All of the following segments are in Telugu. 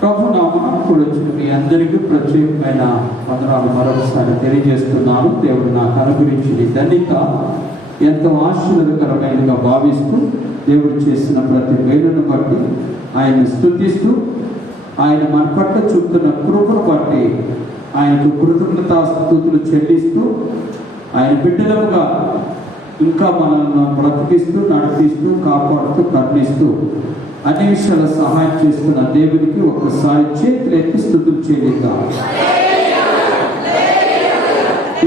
ప్రభు నామమున కూడి వచ్చిన మీ అందరికీ ప్రత్యేకమైన వందనాలు మరొకసారి తెలియజేస్తున్నాను. దేవుడు నాకు అనుగ్రహించిన ధన్యత ఎంతో ఆశీర్వాదకరమైనదిగా భావిస్తూ దేవుడు చేసిన ప్రతి మేలును బట్టి ఆయన్ని స్తుతిస్తూ ఆయన మన పట్ల చూపుతున్న కృపను బట్టి ఆయనకు కృతజ్ఞతాస్తుతులు చెల్లిస్తూ ఆయన బిడ్డలుగా ఇంకా మనల్ని బ్రతికిస్తూ నడిపిస్తూ కాపాడుతూ కరుణిస్తూ అన్ని విషయాల సహాయం చేస్తున్న దేవునికి ఒక్కసారి చేతులెత్తి స్తుతులు చెల్లిద్దాం.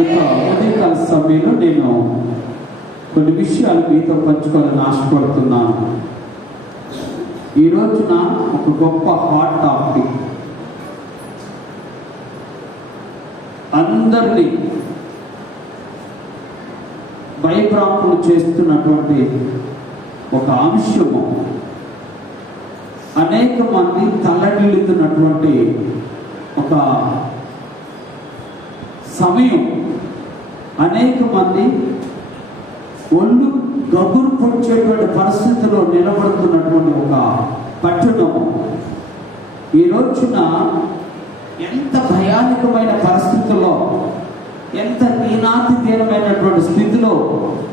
ఇక ఉదయకాల సమయంలో నేను కొన్ని విషయాలు మీతో పంచుకోవాలని ఆశపడుతున్నాను. ఈ రోజున ఒక గొప్ప హాట్ టాపిక్, అందరినీ భయభ్రాంతులు చేస్తున్నటువంటి ఒక అంశము, అనేక మంది తల్లడిల్లుతున్నటువంటి ఒక సమయం, అనేక మంది ఒళ్ళు గగురు పొడిచేటువంటి పరిస్థితిలో నిలబడుతున్నటువంటి ఒక పట్టణం. ఈ రోజున ఎంత భయానకమైన పరిస్థితుల్లో, ఎంత దీనాతిదీనమైనటువంటి స్థితిలో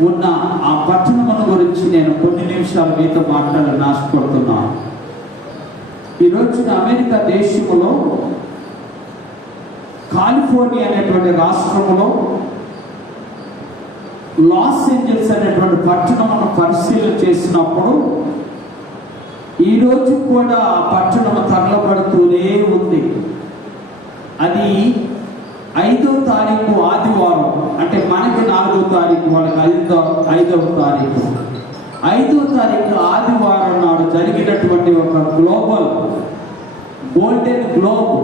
ఉన్న ఆ పట్టణముల గురించి నేను కొన్ని నిమిషాలు మీతో మాట్లాడాలని ఆశపడుతున్నాను. ఈ రోజున అమెరికా దేశంలో కాలిఫోర్నియా అనేటువంటి రాష్ట్రంలో లాస్ ఏంజల్స్ అనేటువంటి పట్టణమును పరిశీలన చేసినప్పుడు ఈ రోజు కూడా ఆ పట్టణం తగలబడుతూనే ఉంది. అది 5వ తారీఖు ఆదివారం, అంటే మనకి 4వ తారీఖు, వాళ్ళకి 5వ తారీఖు. 5వ తారీఖు ఆదివారం నాడు జరిగినటువంటి ఒక global golden globe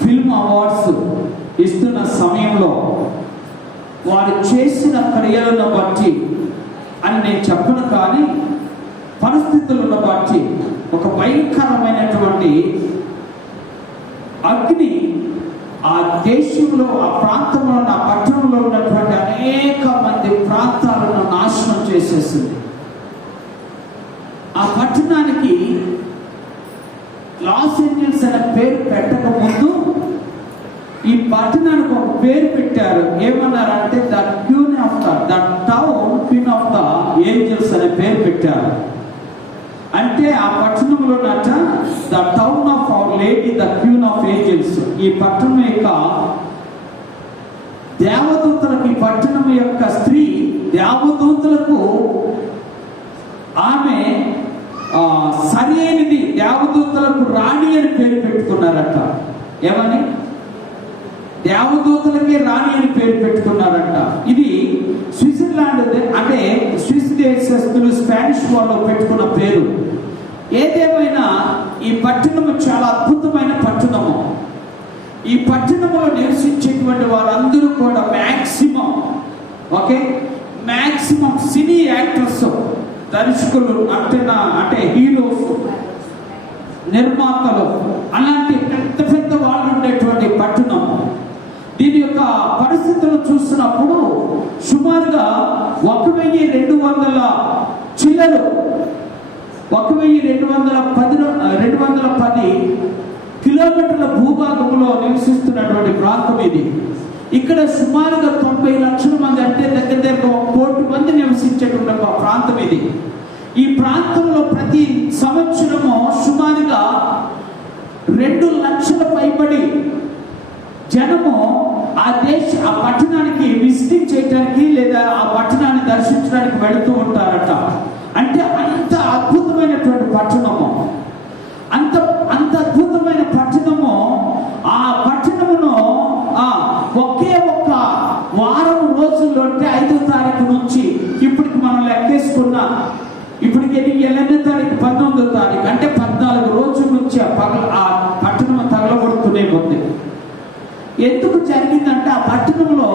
film awards ఇస్తున్న సమయంలో వారు చేసిన క్రియలను బట్టి అని నేను చెప్పను, కానీ పరిస్థితులను బట్టి ఒక భయంకరమైనటువంటి అగ్ని ఆ దేశంలో, ఆ ప్రాంతంలో, ఆ పట్టణంలో ఉన్నటువంటి అనేక మంది ప్రాంతాలను నాశనం చేసేసింది. ఆ పట్టణానికి లాస్ ఏంజల్స్ అనే పేరు పెట్టక ముందు ఈ పట్టణానికి ఒక పేరు పెట్టారు. ఏమన్నారంటే the queen of the town queen of the angels అనే పేరు పెట్టారు. అంటే ఆ పట్టణంలో నట the town of our lady the queen of angels. ఈ పట్టణం యొక్క దేవదూతలకు, ఈ పట్టణం యొక్క స్త్రీ దేవదూతలకు ఆమె సరి అయినది, దేవదూతలకు రాణి అని పేరు పెట్టుకున్నారట. ఏమని? దేవదూతలకే రాణి అని పేరు పెట్టుకున్నారంట. ఇది స్విట్జర్లాండ్, అంటే స్విస్ దేశస్తులు, స్పానిష్ వాళ్ళు పెట్టుకున్న పేరు. ఏదేమైనా ఈ పట్టణము చాలా అద్భుతమైన పట్టణము. ఈ పట్టణంలో నివసించేటువంటి వారందరూ కూడా మ్యాక్సిమం సినీ యాక్టర్స్, దర్శకులు, అంటే హీరోస్, నిర్మాతలు, అలాంటి పెద్ద పెద్ద వాళ్ళు ఉండేటువంటి పట్టణం. దీని యొక్క పరిస్థితులు చూసినప్పుడు సుమారుగా 1210 కిలోమీటర్ల భూభాగంలో నివసిస్తున్నటువంటి ప్రాంతం ఇది. ఇక్కడ సుమారుగా 90 లక్షల మంది, అంటే దగ్గర 1 కోటి మంది నివసించేటువంటి ఒక ప్రాంతం ఇది. ఈ ప్రాంతంలో ప్రతి సంవత్సరము సుమారుగా 2 లక్షల పైబడి జనము ఆ పట్టణానికి విజిటింగ్ చేయడానికి లేదా ఆ పట్టణాన్ని దర్శించడానికి వెళుతూ ఉంటారట. అంటే అంత అద్భుతమైనటువంటి పట్టణము, అంత అద్భుతమైన పట్టణము. ఆ పట్టణమును ఒకే ఒక్క వారం రోజుల్లో, అంటే 5వ తారీఖు నుంచి ఇప్పటికి మనం లెక్కేసుకున్నా, ఇప్పటికి 8వ తారీఖు 19వ తారీఖు, అంటే 14 రోజుల నుంచి ఆ పట్టణం తగలబడుతూనే ఉంది. ఎందుకు జరిగిందంటే ఆ పట్టణంలో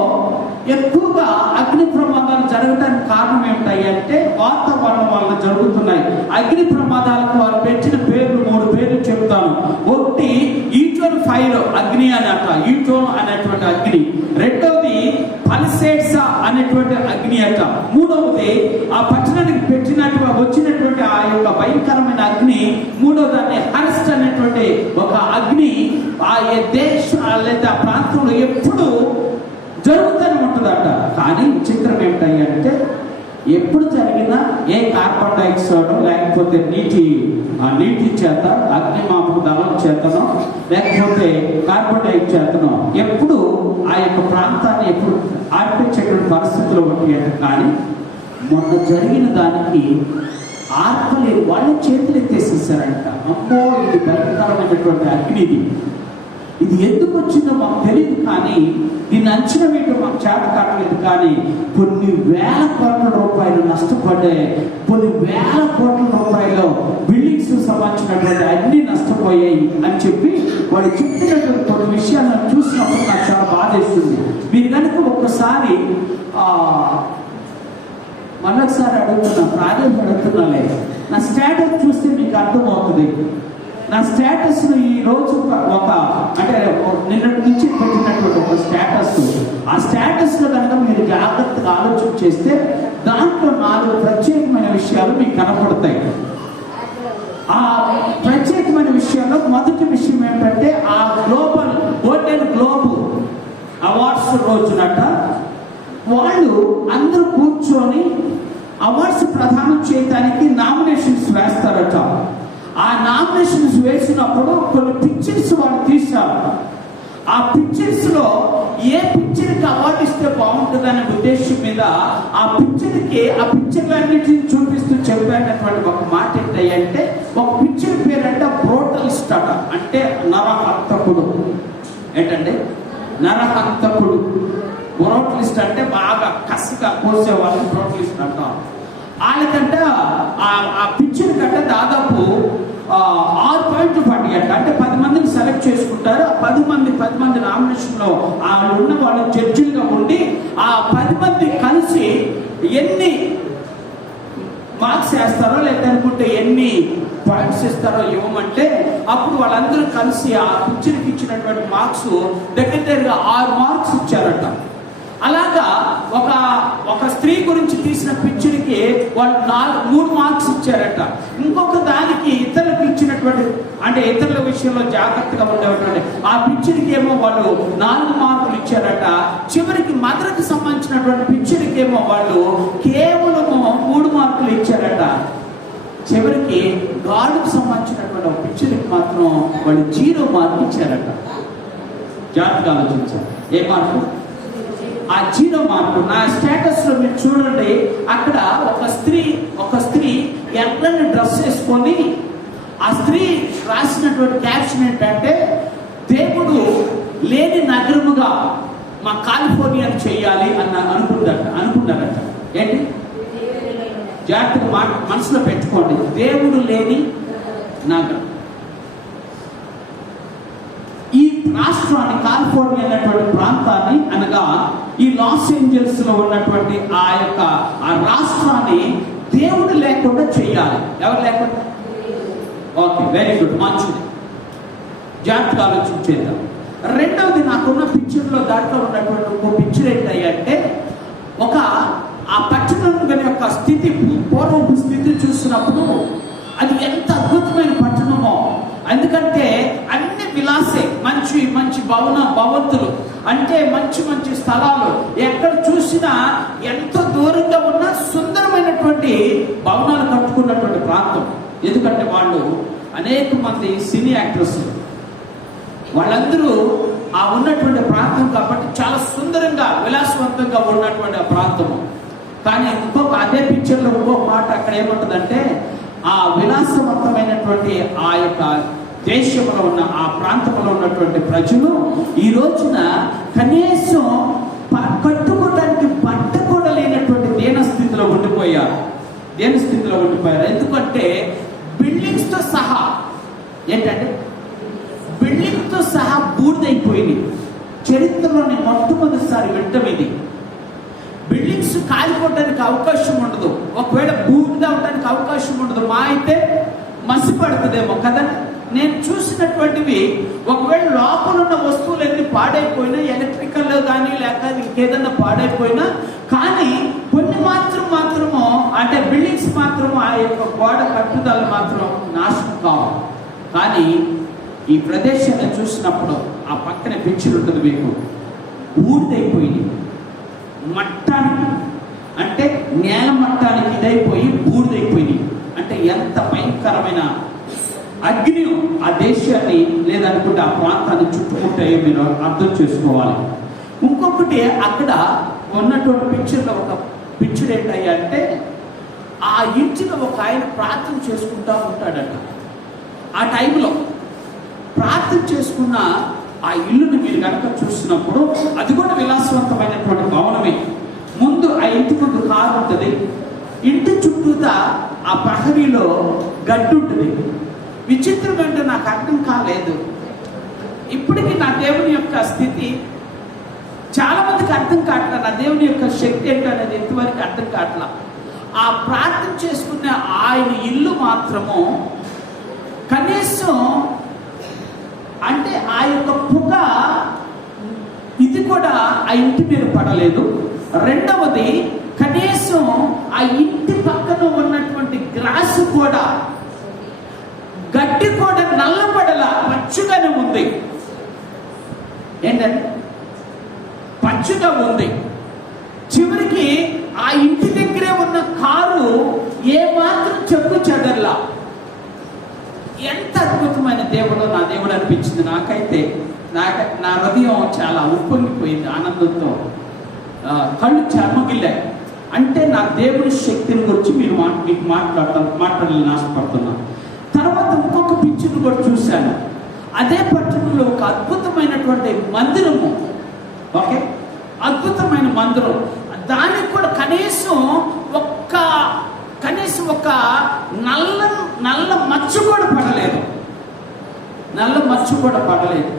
ఎక్కువగా అగ్ని ప్రమాదాలు జరగడానికి కారణం ఏమిటాయి అంటే వాతావరణం వల్ల జరుగుతున్నాయి. అగ్ని ప్రమాదాలకు వారు పెట్టిన పేర్లు 3 పేర్లు చెప్తాను. ఒకటి ఈటోన్ ఫైర్ అగ్ని అనట, ఈటోన్ అనేటువంటి అగ్ని. రెండవది పల్సేట్సా అనేటువంటి అగ్ని అట. మూడవది ఆ పట్టణానికి వచ్చినటువంటి ఆ యొక్క భయంకరమైన అగ్ని, మూడవదాన్ని ఆ దేశ లేదా ఆ ప్రాంతంలో ఎప్పుడు జరుగుతూనే ఉంటుందట. కానీ విచిత్రం ఏంటంటే ఎప్పుడు జరిగినా ఏ కార్బన్ డైఆక్సైడ్ లేకపోతే నీటి చేత, అగ్నిమాపక దళం చేతనో లేకపోతే కార్బన్ డైఆక్సైడ్ చేతనో ఎప్పుడు ఆ యొక్క ప్రాంతాన్ని ఎప్పుడు ఆర్పించేటువంటి పరిస్థితులు ఉంటాయి. కానీ మొన్న జరిగిన దానికి ఆర్పలేరు, వాళ్ళ చేతులు ఎత్తేసేసారంట. అమ్మో, ఇది భయంకరమైనటువంటి అగ్ని, ఇది ఎందుకు వచ్చిందో మాకు తెలియదు, కానీ దీన్ని అంచనా వేయటం మాకు చేత కావట్లేదు. కానీ కొన్ని వేల కోట్ల రూపాయలు నష్టపడ్డాయి, కొన్ని వేల కోట్ల రూపాయలు బిల్డింగ్స్ సంబంధించినటువంటి అన్ని నష్టపోయాయి అని చెప్పి వాళ్ళు చెప్పినటువంటి కొన్ని విషయాలను చూసినప్పుడు నాకు చాలా బాధేస్తుంది. మీరు కనుక ఒక్కసారి మరొకసారి అడుగుతున్నాలే, నా స్టేటస్ చూస్తే మీకు అర్థమవుతుంది. నా స్టేటస్ ఈ రోజు అంటే నిన్నటి నుంచి పెట్టినటువంటి ఒక స్టేటస్, ఆ స్టేటస్ లో కనుక మీరు జాగ్రత్తగా ఆలోచన చేస్తే దాంట్లో 4 ప్రత్యేకమైన విషయాలు మీకు కనపడతాయి. ఆ ప్రత్యేకమైన విషయాల్లో మొదటి విషయం ఏంటంటే ఆ గోల్డెన్ గ్లోబ్ అవార్డ్స్ రోజునట వాళ్ళు అందరూ కూర్చొని అవార్డ్స్ ప్రదానం చేయడానికి నామినేషన్స్ వేస్తారట. ఆ నామినేషన్స్ వేసినప్పుడు కొన్ని పిక్చర్స్ వాళ్ళు తీశారు. ఆ పిక్చర్స్ లో ఏ పిక్చర్కి అవార్డు ఇస్తే బాగుంటుందనే ఉద్దేశం మీద ఆ పిక్చర్లన్నిటిని చూపిస్తూ చెప్పేటటువంటి ఒక మాట ఏంటంటే, ఒక పిక్చర్ పేరంటే బ్రోటలిస్ట్ అట, అంటే నరహంతకుడు. ఏంటంటే నరహంతకుడు. బ్రోటలిస్ట్ అంటే బాగా కసిగా కోసే వాళ్ళని బ్రోటలిస్ట్ అంటాం. వాళ్ళకంట ఆ పిక్చర్ కంటే దాదాపు 6 పాయింట్లు పడ్డాయట. అంటే 10 మందిని సెలెక్ట్ చేసుకుంటారు. ఆ 10 మంది నామినేషన్ లో ఉన్న వాళ్ళు జడ్జిలుగా ఉండి ఆ 10 మంది కలిసి ఎన్ని మార్క్స్ వేస్తారో లేదనుకుంటే ఎన్ని పాయింట్స్ ఇస్తారో ఇవ్వమంటే అప్పుడు వాళ్ళందరూ కలిసి ఆ పిక్చర్కి ఇచ్చినటువంటి మార్క్స్ దగ్గరగా 6 మార్క్స్ ఇచ్చారట. అలాగా ఒక స్త్రీ గురించి తీసిన పిక్చర్కి వాళ్ళు 3 మార్క్స్ ఇచ్చారట. ఇంకొక దానికి ఇతరులకు ఇచ్చినటువంటి, అంటే ఇతరుల విషయంలో జాగ్రత్తగా ఉండేటువంటి ఆ పిక్చర్కి ఏమో వాళ్ళు 4 మార్కులు ఇచ్చారట. చివరికి మదర్కి సంబంధించినటువంటి పిక్చర్కి ఏమో వాళ్ళు కేవలము 3 మార్కులు ఇచ్చారట. చివరికి గాడుకు సంబంధించినటువంటి ఒక పిక్చర్కి మాత్రం వాళ్ళు 0 మార్కులు ఇచ్చారట. జాగ్రత్తగా ఆలోచించారు. ఏ మార్కు? ఆ 0 మార్కు. నా స్టేటస్ లో మీరు చూడండి, అక్కడ ఒక స్త్రీ ఎర్రని డ్రెస్ వేసుకొని ఆ స్త్రీ రాసినటువంటి క్యాప్షన్ ఏంటంటే, దేవుడు లేని నగరముగా మా కాలిఫోర్నియాను చేయాలి అనుకున్నారట. ఏంటి? జాగ్రత్తగా మనసులో పెట్టుకోండి, దేవుడు లేని నగరం. ఈ రాష్ట్రాన్ని, కాలిఫోర్నియా అనేటువంటి ప్రాంతాన్ని, అనగా ఈ లాస్ ఏంజల్స్ లో ఉన్నటువంటి ఆ రాష్ట్రాన్ని దేవుడు లేకుండా చేయాలి. ఎవరు లేకుండా? ఓకే, వెరీ గుడ్, మంచిది. జాగ్రత్తగా ఆలోచించేద్దాం. రెండవది, నాకున్న పిక్చర్లో దాంట్లో ఉన్నటువంటి ఒక పిక్చర్ ఏంటంటే, ఆ పట్టణం యొక్క స్థితి, పూర్వపు స్థితి చూసినప్పుడు అది ఎంత అద్భుతమైన పట్టణమో. ఎందుకంటే అన్ని విలాసే, మంచి భవంతులు, అంటే మంచి స్థలాలు, ఎక్కడ చూసినా ఎంతో దూరంగా ఉన్న సుందరమైనటువంటి భవనాలు కట్టుకున్నటువంటి ప్రాంతం. ఎందుకంటే వాళ్ళు అనేక మంది సినీ యాక్టర్స్, వాళ్ళందరూ ఆ ఉన్నటువంటి ప్రాంతం కాబట్టి చాలా సుందరంగా విలాసవంతంగా ఉన్నటువంటి ఆ ప్రాంతము. కానీ అదే పిక్చర్లో ఇంకో మాట అక్కడ ఏముంటుందంటే, ఆ విలాసవంతమైనటువంటి ఆ యొక్క దేశంలో ఉన్న ఆ ప్రాంతంలో ఉన్నటువంటి ప్రజలు ఈ రోజున కనీసం కట్టుకోవడానికి బట్ట కూడా లేనటువంటి దీనస్థితిలో ఉండిపోయారు. ఎందుకంటే బిల్డింగ్స్ తో సహా ఏంటంటే బిల్డింగ్ తో సహా బూడిదైపోయింది. చరిత్రలోని మొట్టమొదటిసారి వింటాం ఇది. బిల్డింగ్స్ కాలిపోవడానికి అవకాశం ఉండదు, ఒకవేళ బూడిద అవడానికి అవకాశం ఉండదు, మా అయితే మసి పడుతుందేమో కదా. నేను చూసినటువంటివి ఒకవేళ లోపల ఉన్న వస్తువులు ఎన్ని పాడైపోయినా, ఎలక్ట్రికల్ కానీ లేక ఇంకేదన్నా పాడైపోయినా, కానీ కొన్ని మాత్రము అంటే బిల్డింగ్స్ మాత్రము ఆ యొక్క గోడ కట్టుదల మాత్రం నాశనం కావు. కానీ ఈ ప్రదేశాన్ని చూసినప్పుడు ఆ పక్కన పిక్చర్ ఉంటుంది మీకు, బూడిదైపోయింది. మట్టానికి అంటే నేల మట్టానికి ఇదైపోయి బూడిదైపోయింది. అంటే ఎంత భయంకరమైన అగ్ని ఆ దేశాన్ని లేదనుకుంటే ఆ ప్రాంతాన్ని చుట్టుకుంటాయో మీరు అర్థం చేసుకోవాలి. ఇంకొకటి అక్కడ ఉన్నటువంటి పిక్చర్లో ఒక పిక్చర్ ఏంటయ్యా అంటే, ఆ ఇంటిలో ఒక ఆయన ప్రార్థన చేసుకుంటూ ఉంటాడట. ఆ టైంలో ప్రార్థన చేసుకున్న ఆ ఇల్లుని మీరు కనుక చూసినప్పుడు అది కూడా విలాసవంతమైనటువంటి భవనమే. ముందు ఆ ఇంటి ముందు కారు ఉంటుంది, ఇంటి చుట్టూతా ఆ ప్రహరీలో గడ్డి ఉంటుంది. విచిత్రం ఏంటో నాకు అర్థం కాలేదు. ఇప్పటికీ నా దేవుని యొక్క స్థితి చాలా మందికి అర్థం కావట్లా. నా దేవుని యొక్క శక్తి ఏంటో అనేది ఎంతవరకు అర్థం కావట్లా. ఆ ప్రార్థన చేసుకునే ఆయన ఇల్లు మాత్రము కనీసం అంటే ఆ యొక్క పొగ ఇది కూడా ఆ ఇంటి మీద పడలేదు. రెండవది, కనీసం ఆ ఇంటి పక్కన ఉన్నటువంటి గ్రాస్ కూడా, గడ్డి కూడా నల్లబడల పచ్చుగానే ఉంది. ఏంటంటే పచ్చుగా ఉంది. చివరికి ఆ ఇంటి దగ్గరే ఉన్న కారు ఏ మాత్రం చెక్కు చెదర్లా. ఎంత అద్భుతమైన దేవుడు నా దేవుడు అనిపించింది నాకైతే. నా హృదయం చాలా ఉప్పొంగిపోయింది ఆనందంతో, కళ్ళు చెమ్మగిల్లాయి. అంటే నా దేవుడి శక్తిని గురించి మీకు మాట్లాడాలని ఆశపడుతున్నాను. తర్వాత ఇంకొక పిక్చర్ కూడా చూశాను. అదే పట్టణంలో ఒక అద్భుతమైనటువంటి మందిరము, ఓకే, అద్భుతమైన మందిరం. దానికి కూడా కనీసం ఒక నల్ల మచ్చ కూడా పడలేదు. నల్ల మచ్చ కూడా పడలేదు.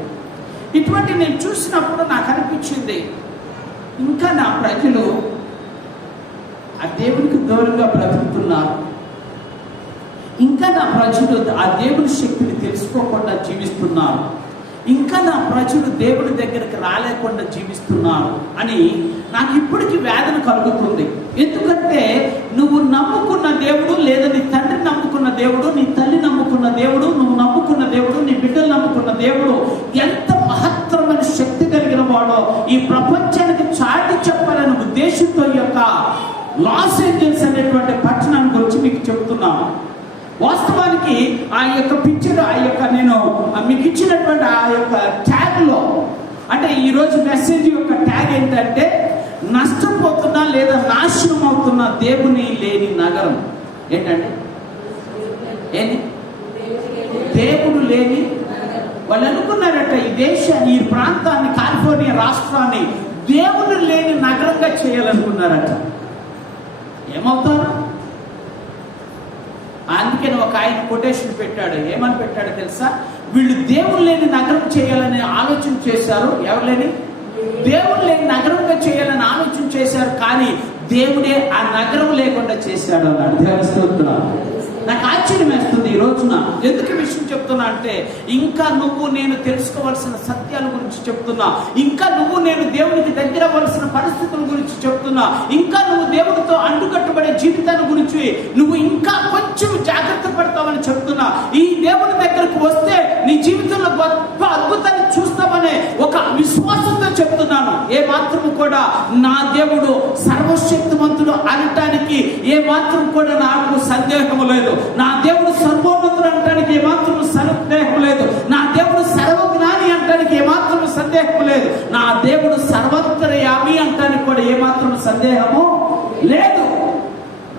ఇటువంటి నేను చూసినప్పుడు నాకు అనిపించింది, ఇంకా నా ప్రజలు ఆ దేవునికి దూరంగా బ్రతుకుతున్నారు. ఇంకా నా ప్రజలు ఆ దేవుని శక్తిని తెలుసుకోకుండా జీవిస్తున్నారు. ఇంకా నా ప్రజలు దేవుని దగ్గరికి రాలేకుండా జీవిస్తున్నారు అని నాకు ఇప్పటికీ వేదన కలుగుతుంది. ఎందుకంటే నువ్వు నమ్ముకున్న దేవుడు, లేదా నీ తండ్రి నమ్ముకున్న దేవుడు, నీ తల్లి నమ్ముకున్న దేవుడు, నువ్వు నమ్ముకున్న దేవుడు, నీ బిడ్డలు నమ్ముకున్న దేవుడు ఎంత మహత్తరమైన శక్తి కలిగిన వాడో ఈ ప్రపంచానికి చాటి చెప్పాలనే ఉద్దేశంతో యొక్క లాస్ ఏంజల్స్ అనేటువంటి పట్టణం గురించి మీకు చెప్తున్నాను. వాస్తవానికి ఆ యొక్క పిక్చర్, ఆ యొక్క నేను మీకు ఇచ్చినటువంటి ఆ యొక్క ట్యాగ్లో, అంటే ఈరోజు మెసేజ్ యొక్క ట్యాగ్ ఏంటంటే, నష్టపోతున్నా లేదా నాశనం అవుతున్న దేవుని లేని నగరం. ఏంటంటే ఏంటి? దేవుడు లేని. వాళ్ళు అనుకున్నారట ఈ దేశాన్ని, ఈ ప్రాంతాన్ని, కాలిఫోర్నియా రాష్ట్రాన్ని దేవుడు లేని నగరంగా చేయాలనుకున్నారట. ఏమవుతారు? అందుకని ఒక ఆయన కొటేషన్ పెట్టాడు. ఏమని పెట్టాడు తెలుసా? వీళ్ళు దేవుడు లేని నగరం చేయాలని ఆలోచన చేశారు. ఎవరు లేని? దేవుడు లేని నగరంగా చేయాలని ఆలోచన చేశారు, కానీ దేవుడే ఆ నగరం లేకుండా చేశాడు అన్నాడు. దేవుని నాకు ఆశ్చర్యం వేస్తుంది ఈ రోజున. ఎందుకు విషయం చెప్తున్నా అంటే, ఇంకా నువ్వు నేను తెలుసుకోవాల్సిన సత్యాల గురించి చెప్తున్నా, ఇంకా నువ్వు నేను దేవునికి దగ్గర అవ్వాల్సిన పరిస్థితుల గురించి చెప్తున్నా, ఇంకా నువ్వు దేవుడితో అంటుకట్టుబడే జీవితాన్ని గురించి నువ్వు ఇంకా కొంచెం జాగ్రత్త పడతావని చెప్తున్నా. ఈ దేవుని దగ్గరకు వస్తే నీ జీవితంలో గొప్ప అద్భుతాన్ని చూస్తామనే ఒక విశ్వాసంతో చెప్తున్నాను. ఏ మాత్రం కూడా నా దేవుడు సర్వశక్తిమంతుడు అనటానికి ఏ మాత్రం కూడా నాకు సందేహము లేదు. నా దేవుడు సర్వోన్నతుడు అనటానికి ఏమాత్రం సందేహం లేదు. నా దేవుడు సర్వజ్ఞాని అనటానికి ఏమాత్రం సందేహం లేదు. నా దేవుడు సర్వత్రయామి అనటానికి కూడా ఏమాత్రం సందేహము లేదు.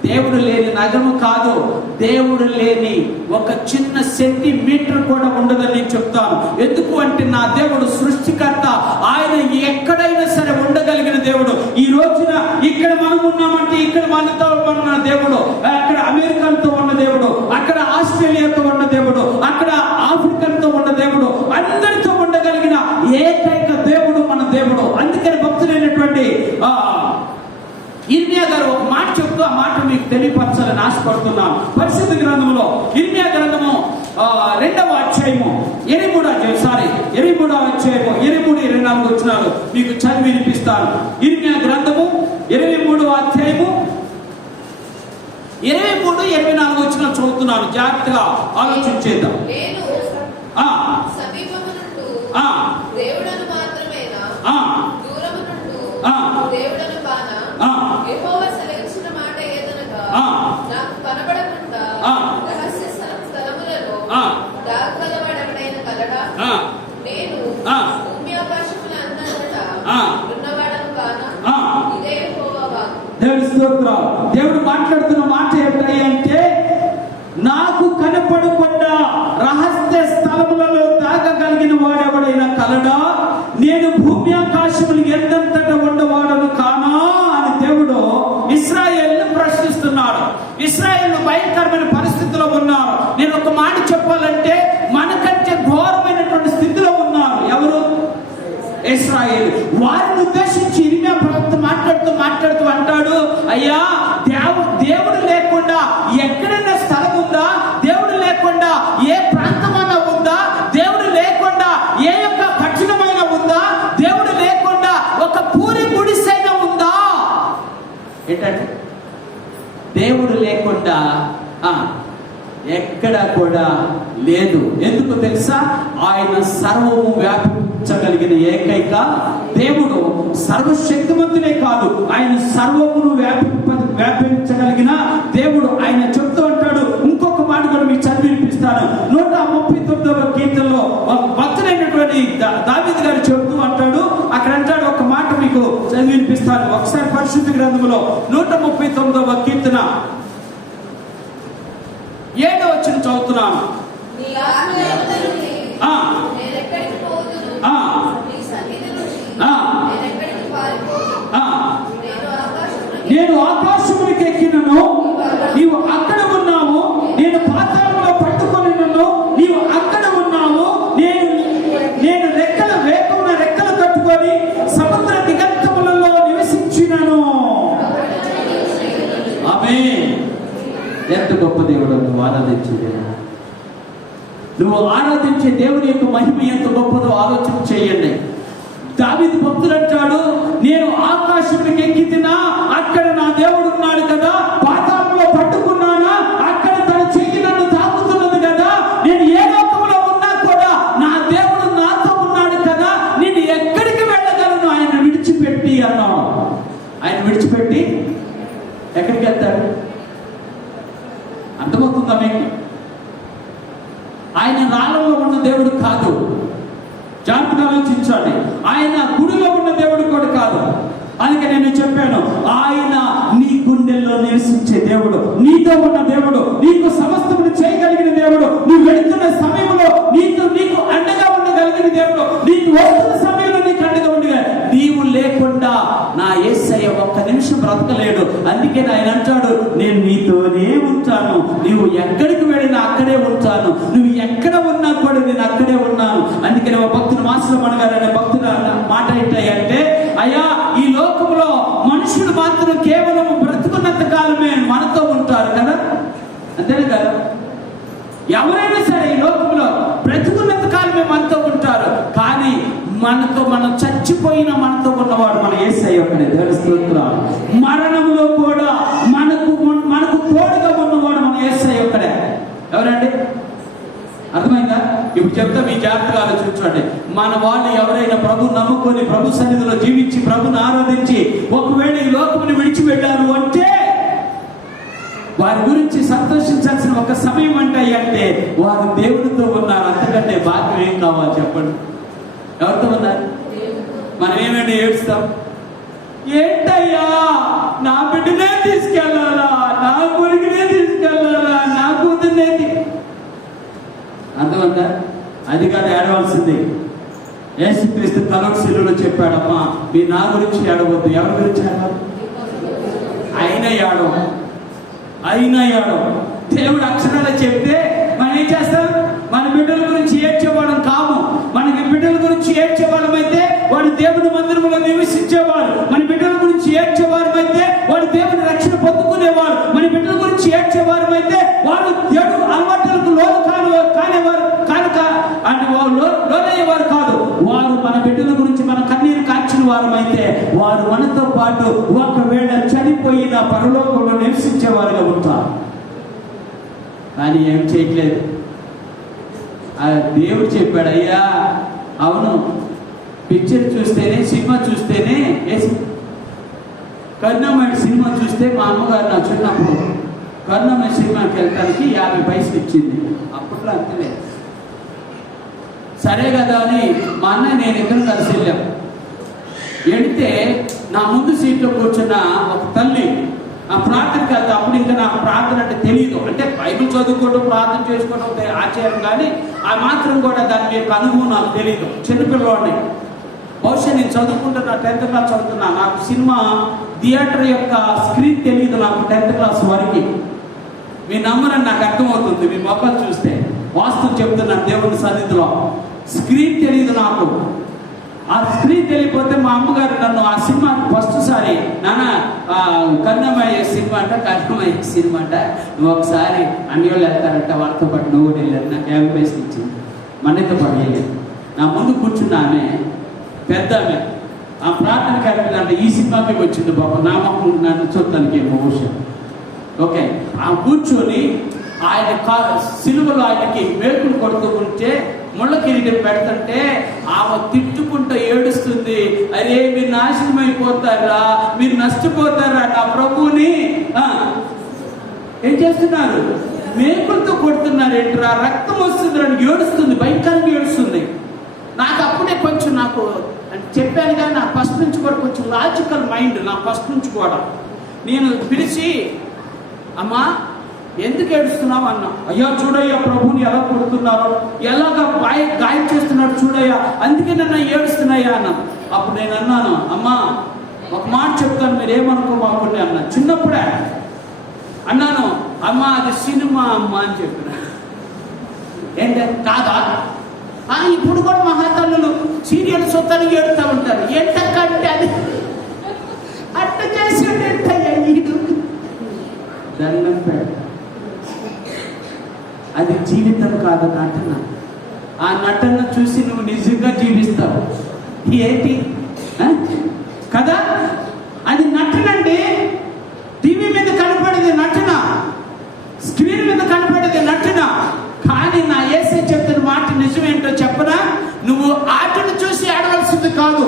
దేవుడు లేని నగరము కాదు, దేవుడు లేని ఒక చిన్న సెంటీమీటర్ కూడా ఉండదని నేను చెప్తాను. ఎందుకు అంటే నా దేవుడు సృష్టికర్త. ఆయన ఎక్కడైనా సరే ఉండగలిగిన దేవుడు. ఈ రోజున ఇక్కడ మనం ఉన్నామంటే ఇక్కడ మనతో ఉన్న దేవుడు, అక్కడ అమెరికాతో ఉన్న దేవుడు, అక్కడ ఆస్ట్రేలియాతో ఉన్న దేవుడు, అక్కడ ఆఫ్రికన్తో ఉన్న దేవుడు, అందరితో ఉండగలిగిన ఏకైక దేవుడు మన దేవుడు. అందుకని భక్తులైనటువంటి ఇర్మియా గారు ఒక మాట చెప్తూ ఆ మాట మీకు తెలియపరచాలని ఆశపడుతున్నాను. పరిశుద్ధ గ్రంథంలో ఇర్మియా గ్రంథము 2వ అధ్యాయము 23వ అధ్యాయము 23-24 వచనాలు మీకు చదివి వినిపిస్తాను. ఇర్మియా గ్రంథము 23వ అధ్యాయము 23-24 వచనాలు చదువుతున్నాను. జాగ్రత్తగా ఆలోచించేద్దాం. దేవుడను మాత్రమేనా? దూరము నుండి దేవుడను కానా? యెహోవా సెలవించిన మాట ఏదనగా, నాకు కనబడకుండా రహస్య స్థలములలో దాగగలవాడెవడైనా కలడా? నేను భూమి ఆకాశముల అంతటా ఉన్నవాడను కానా? ఇదే యెహోవా వాక్కు. దేవుని స్తోత్రం. దేవుడు మాట్లాడుతున్న మాట ఏమిటి అంటే, నాకు కనపడకుండా రహస్య స్థలములలో దాగగలిగిన వాడెవడైనా కలడా? నేను భూమి ఆకాశములు ఎంతంతటా ఉండవాడను కానా అని దేవుడు ఇశ్రాయేలును ప్రశ్నిస్తున్నాడు. ఇశ్రాయేలు భయంకరమైన పరిస్థితిలో ఉన్నారు. నేను ఒక మాట చెప్పాలంటే, మనకంటే ఘోరమైనటువంటి స్థితిలో ఉన్నారు. ఎవరు? ఇశ్రాయేలు. వారిని ఉద్దేశించి ఇర్మియా ప్రవక్త మాట్లాడుతూ అంటాడు, అయ్యా దేవుడు లేకుండా ఎక్కడైనా స్థలం ఉందా? దేవుడు లేకుండా ఏ ప్రాంతమైనా ఉందా? దేవుడు లేకుండా ఏ యొక్క కఠినమైన ఉందా? దేవుడు లేకుండా ఒక పూరి గుడిసైనా ఉందా? ఏంటంటే దేవుడు లేకుండా ఎక్కడ కూడా లేదు. ఎందుకు తెలుసా? ఆయన సర్వము వ్యాపించగలిగిన ఏకైక దేవుడు. సర్వశక్తిమంతులే కాదు, ఆయన సర్వమును వ్యాపించగలిగిన దేవుడు. ఆయన చెప్తూ అంటాడు, ఇంకొక మాట కూడా మీకు చదివి వినిపిస్తాను. 139వ కీర్తనలో ఒక భక్తుడైనటువంటి దావీదు గారు చెప్తూ అంటాడు, అక్కడ అంటాడు ఒక మాట మీకు చదివి వినిపిస్తాను. ఒకసారి పరిశుద్ధ గ్రంథంలో 139వ కీర్తన 7వ వచనం చదువుతున్నాను. నేను ఆకాశమునికి ఎక్కినను, నీవు అక్కడ ఉన్నావు. నేను పాతాళంలో పట్టుకొని నన్ను, నీవు అక్కడ ఉన్నావు. నేను రెక్కలు కట్టుకొని సముద్ర దిగంతములలో నివసించినను. ఆమేన్. ఎంత గొప్ప దేవుడు నువ్వు ఆరాధించేది. నువ్వు ఆరాధించే దేవుని యొక్క మహిమ ఎంత గొప్పదో ఆలోచన చేయండి. దావీదు భక్తుడు అంటాడు, నేను ఆకాశమునికి ఎక్కితినా, అక్కడ నా దేవుడు ఉన్నాడు కదా. పాతాళంలో పట్టుకున్నానా, అక్కడ తన చెయ్యి నన్ను తాకుతున్నది కదా. నేను ఏ లోకంలో ఉన్నా కూడా నా దేవుడు నాతో ఉన్నాడు కదా. నేను ఎక్కడికి వెళ్ళగలను ఆయన విడిచిపెట్టి అన్నాడు. ఆయన విడిచిపెట్టి ఎక్కడికి వెళ్తాడు? అర్థమవుతుందా మీకు? ఆయన రాళ్ళలో ఉన్న దేవుడు కాదు. జాగ్రత్తగా ఆలోచించండి. ఆయన గుడిలో ఉన్న దేవుడు కూడా కాదు. అందుకే నేను చెప్పాను, ఆయన నీ గుండెల్లో నివసించే దేవుడు, నీతో ఉన్న దేవుడు, నీకు సమస్తమును చేయగలిగిన దేవుడు, నువ్వు వెళుతున్న సమయంలో నీకు అండగా ఉండగలిగిన దేవుడు, నీకు వస్తున్న సమయంలో నీకు అండగా ఉండగా. నీవు లేకుండా నా యేసయ్య ఒక్క నిమిషం బ్రతకలేడు. అందుకే ఆయన అంటాడు, నేను నీతోనే ఉంటాను. నువ్వు ఎక్కడికి వెళ్ళినా అక్కడే ఉంటాను. నువ్వు ఎక్కడ ఉన్నా కూడా నేను అక్కడే ఉన్నాను. అందుకని ఒక భక్తుడు మాస్టర్ మనగారనే భక్తుడు మాట ఏంటంటే, అయ్యా ఈ లోకంలో మనుషులు మాత్రం కేవలం బ్రతుకున్నంత కాలమే మనతో ఉంటారు కదా. అంతేనే కదా? ఎవరైనా సరే ఈ లోకంలో బ్రతుకున్నంత కాలమే మనతో ఉంటారు. కానీ మనం చచ్చిపోయిన మనతో ఉన్నవాడు మన యేసయ్య ఒక్కడే. దేవుని స్తోత్రం. మరణంలో కూడా మనకు తోడుగా ఉన్నవాడు మన యేసయ్య ఒక్కడే. ఎవరండి? అర్థమైందా? ఇప్పుడు చెప్తా, మీ జాగ్రత్తగా ఆలోచించండి. మన వాళ్ళు ఎవరైనా ప్రభు నమ్ముకొని ప్రభు సన్నిధిలో జీవించి ప్రభుని ఆరాధించి ఒకవేళ ఈ లోకముని విడిచిపెట్టారు అంటే వారి గురించి సంతోషించాల్సిన ఒక సమయం అంటే వారు దేవుడితో ఉన్నారు. అంతకంటే భాగ్యం ఏం కావాలి చెప్పండి? ఎవరితో ఉన్నారు? మనం ఏమైనా ఏడుస్తాం, ఏంటయ్యా నా బిడ్డనే తీసుకెళ్ళాలా, నా కొడుకునే తీసుకెళ్ళాలా, నా కూతుర్నే. అంతమందా? అది కాదు ఏడవలసింది. యేసుక్రీస్తు కలవరి శిలువలో చెప్పాడమ్మా, మీరు నా గురించి ఏడవద్దు. ఎవరి గురించి ఏడవాలి? అయినా ఏడవ. దేవుడు అక్షరాలు చెప్తే మనం ఏం చేస్తాం? మన బిడ్డల గురించి ఏడ్చేవాళ్ళం కాము. మనకి బిడ్డల గురించి ఏడ్చేవాళ్ళం అయితే వాడు దేవుని మందిరంలో నివసించేవాడు. మన బిడ్డల గురించి ఏడ్చేవారు అయితే వాడు దేవుని రక్షణ పొందుకునేవాడు. మన బిడ్డల గురించి ఏడ్చేవారు అయితే వాడు దేవుడు అలవాట్లకు లోనయ్యేవారు కాదు. వారు మన బిడ్డల గురించి మన కన్నీరు కార్చిన వారమైతే వారు మనతో పాటు ఒకవేళ చనిపోయిన పరలోకంలో నివసించేవారుగా ఉంటారు. కానీ ఏం చేయట్లేదు. దేవుడు చెప్పాడు, అయ్యా అవును పిక్చర్ చూస్తేనే, సినిమా చూస్తేనే, కరుణామయుడు సినిమా చూస్తే మా అమ్మగారు నా చిన్నప్పుడు కరుణామయుడు సినిమాకి వెళ్ళడానికి 50 పైసలు ఇచ్చింది. అప్పట్లో అంతలేదు. సరే కదా అని మా అన్నయ్య నేను ఇద్దరం కలిసి వెళ్ళాం. వెళితే నా ముందు సీట్లో కూర్చున్న ఒక తల్లి ఆ ప్రార్థనకి వెళ్తే, అప్పుడు ఇంకా నాకు ప్రార్థన అంటే తెలియదు. అంటే బైబిల్ చదువుకోవడం, ప్రార్థన చేసుకోవడం ఆచారం, కానీ ఆ మాత్రం కూడా దాని యొక్క అనుభవం నాకు తెలియదు. చిన్నపిల్లవాడిని. బహుశా నేను చదువుకుంటున్నా, 10th క్లాస్ చదువుతున్నా. నాకు సినిమా థియేటర్ యొక్క స్క్రీన్ తెలియదు నాకు 10th క్లాస్ వరకు. మీ నమ్మరని నాకు అర్థమవుతుంది మీ మొక్కలు చూస్తే. వాస్తవం చెప్తున్నాను దేవుని సన్నిధిలో. స్క్రీన్ తెలియదు నాకు. ఆ స్క్రీన్ తెలియకపోతే మా అమ్మగారు నన్ను ఆ సినిమాకి ఫస్ట్ సారి, నాన్న కరుణామయ సినిమా అంట నువ్వు ఒకసారి అన్యోళ్ళు వెళ్తారంట, వాళ్ళతో పాటు నువ్వు వెళ్ళారు. నాకు 50 పైసలు ఇచ్చింది. మన్నెతో పాటు వెళ్ళాను. నా ముందు కూర్చున్న ఆమె, పెద్ద ఆమె, ఆ ప్రార్థనకి వెళ్ళాలంటే ఈ సినిమాకి వచ్చింది బాబు. నా మొక్క నన్ను చూడటానికి ఏమో విషయం. ఓకే, ఆ కూర్చొని ఆయన సిలువలో ఆయనకి మేకులు కొడుతూ ఉంటే, ముళ్ళ కిరీటం పెడుతుంటే ఆమె తిట్టుకుంటూ ఏడుస్తుంది. అరే మీరు నాశనం అయిపోతారా, మీరు నష్టపోతారా, నా ప్రభువుని ఏం చేస్తున్నారు, మేకులతో కొడుతున్నారు ఏంట్రా, రక్తం వస్తుంది అని ఏడుస్తుంది, భయంకరంగా ఏడుస్తుంది. నాకు అప్పుడే కొంచెం నాకు చెప్పాను కానీ నా ఫస్ట్ నుంచి కూడా కొంచెం లాజికల్ మైండ్, నా ఫస్ట్ నుంచి కూడా నేను పిలిచి, అమ్మా ఎందుకు ఏడుస్తున్నావు అన్నా. అయ్యా చూడయ్యా ప్రభుని ఎలా కొడుతున్నారో, ఎలాగా గాయం చేస్తున్నాడు చూడయ్యా, అందుకే నన్ను ఏడుస్తున్నాయా అన్నా. అప్పుడు నేను అన్నాను, అమ్మా ఒక మాట చెప్తాను, మీరు ఏమనుకోమాకుండా అన్నా. చిన్నప్పుడే అన్నాను, అమ్మా అది సినిమా అమ్మ అని చెప్పిన. ఏంటంటే కాదా, ఇప్పుడు కూడా మహాతల్లులు సీరియల్ సొత్తానికి ఏడుతూ ఉంటారు. ఏంటంటే అది అట్ట చేసి దండం పెడ, అది జీవితం కాదు, నటన. ఆ నటన చూసి నువ్వు నిజంగా జీవిస్తావు. ఏంటి కదా, అది నటన అండి. టీవీ మీద కనపడేది నటన, స్క్రీన్ మీద కనపడేది నటన. కానీ నా యేసే చెప్తున్న మాట నిజమేంటో చెప్పనా, నువ్వు ఆటను చూసి ఆడవలసింది కాదు,